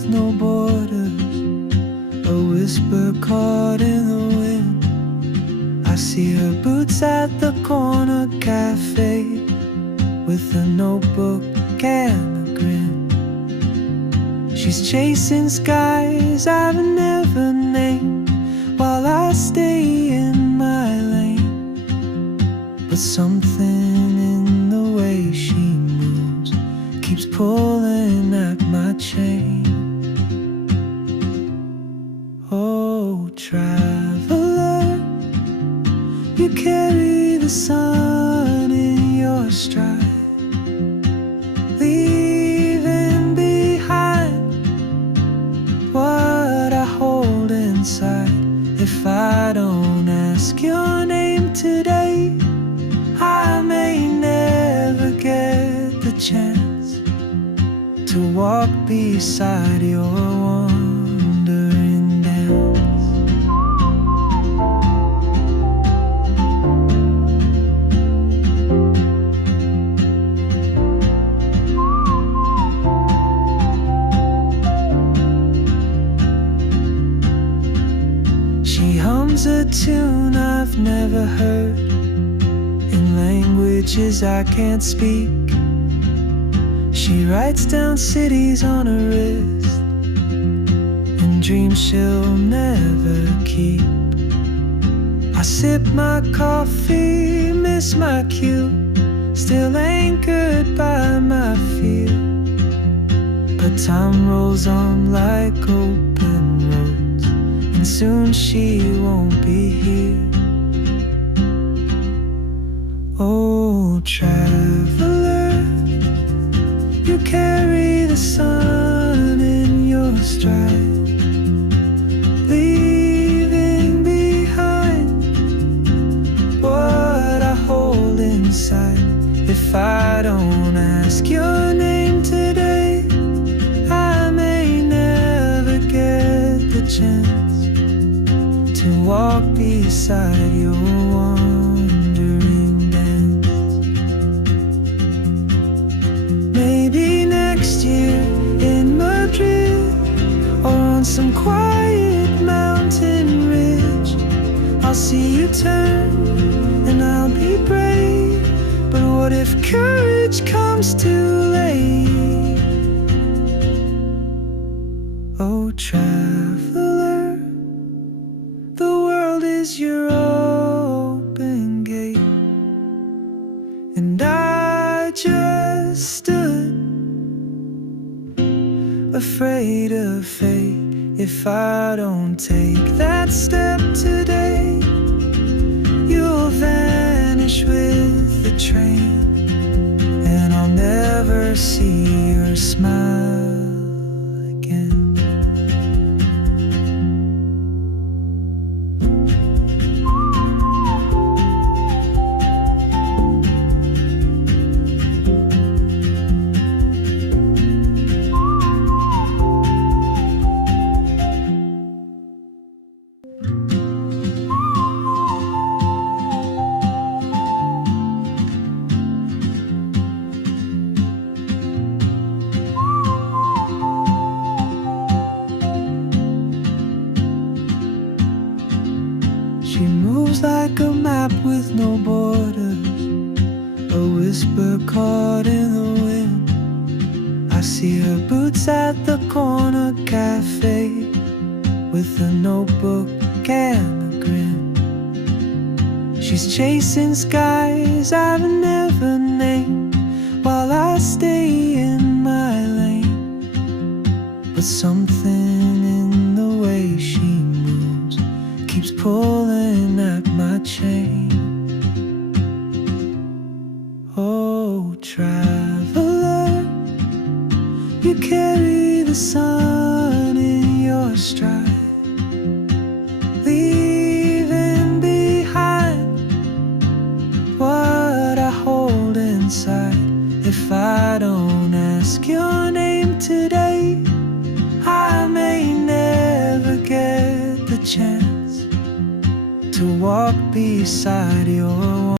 no borders, a whisper caught in the wind. I see her boots at the corner cafe, with a notebook and a grin. She's chasing skies I've never named, while I stay in my lane. But something in the way she moves keeps pulling at my chain. Oh, traveler, you carry the sun in your stride, leaving behind what I hold inside. If I don't ask your name today, I may never get the chance to walk beside your wandering dance. She hums a tune I've never heard, in languages I can't speak. She writes down cities on her wrist, and dreams she'll never keep. I sip my coffee, miss my cue, still anchored by my fear. But time rolls on like open roads, and soon she won't be here. Oh, traveler, you carry the sun in your stride, leaving behind what I hold inside. If I don't ask your name today, I may never get the chance to walk beside your wandering dance. Maybe next year in Madrid, or on some quiet mountain ridge, I'll see you turn and I'll be brave. But what if courage comes too late? Oh, traveler, the world is your open gate, and I just stood afraid of fate. If I don't take that step today, you'll vanish with the train, and I'll never see your smile again. She moves like a map with no borders, a whisper caught in the wind. I see her boots at the corner cafe, with a notebook and a grin. She's chasing skies I've never named, while I stay in my lane. But something in the way she moves keeps pulling at my chain. Oh, traveler, you carry the sun in your stride, leaving behind what I hold inside. If I don't ask your name today, I may never get the chance to walk beside your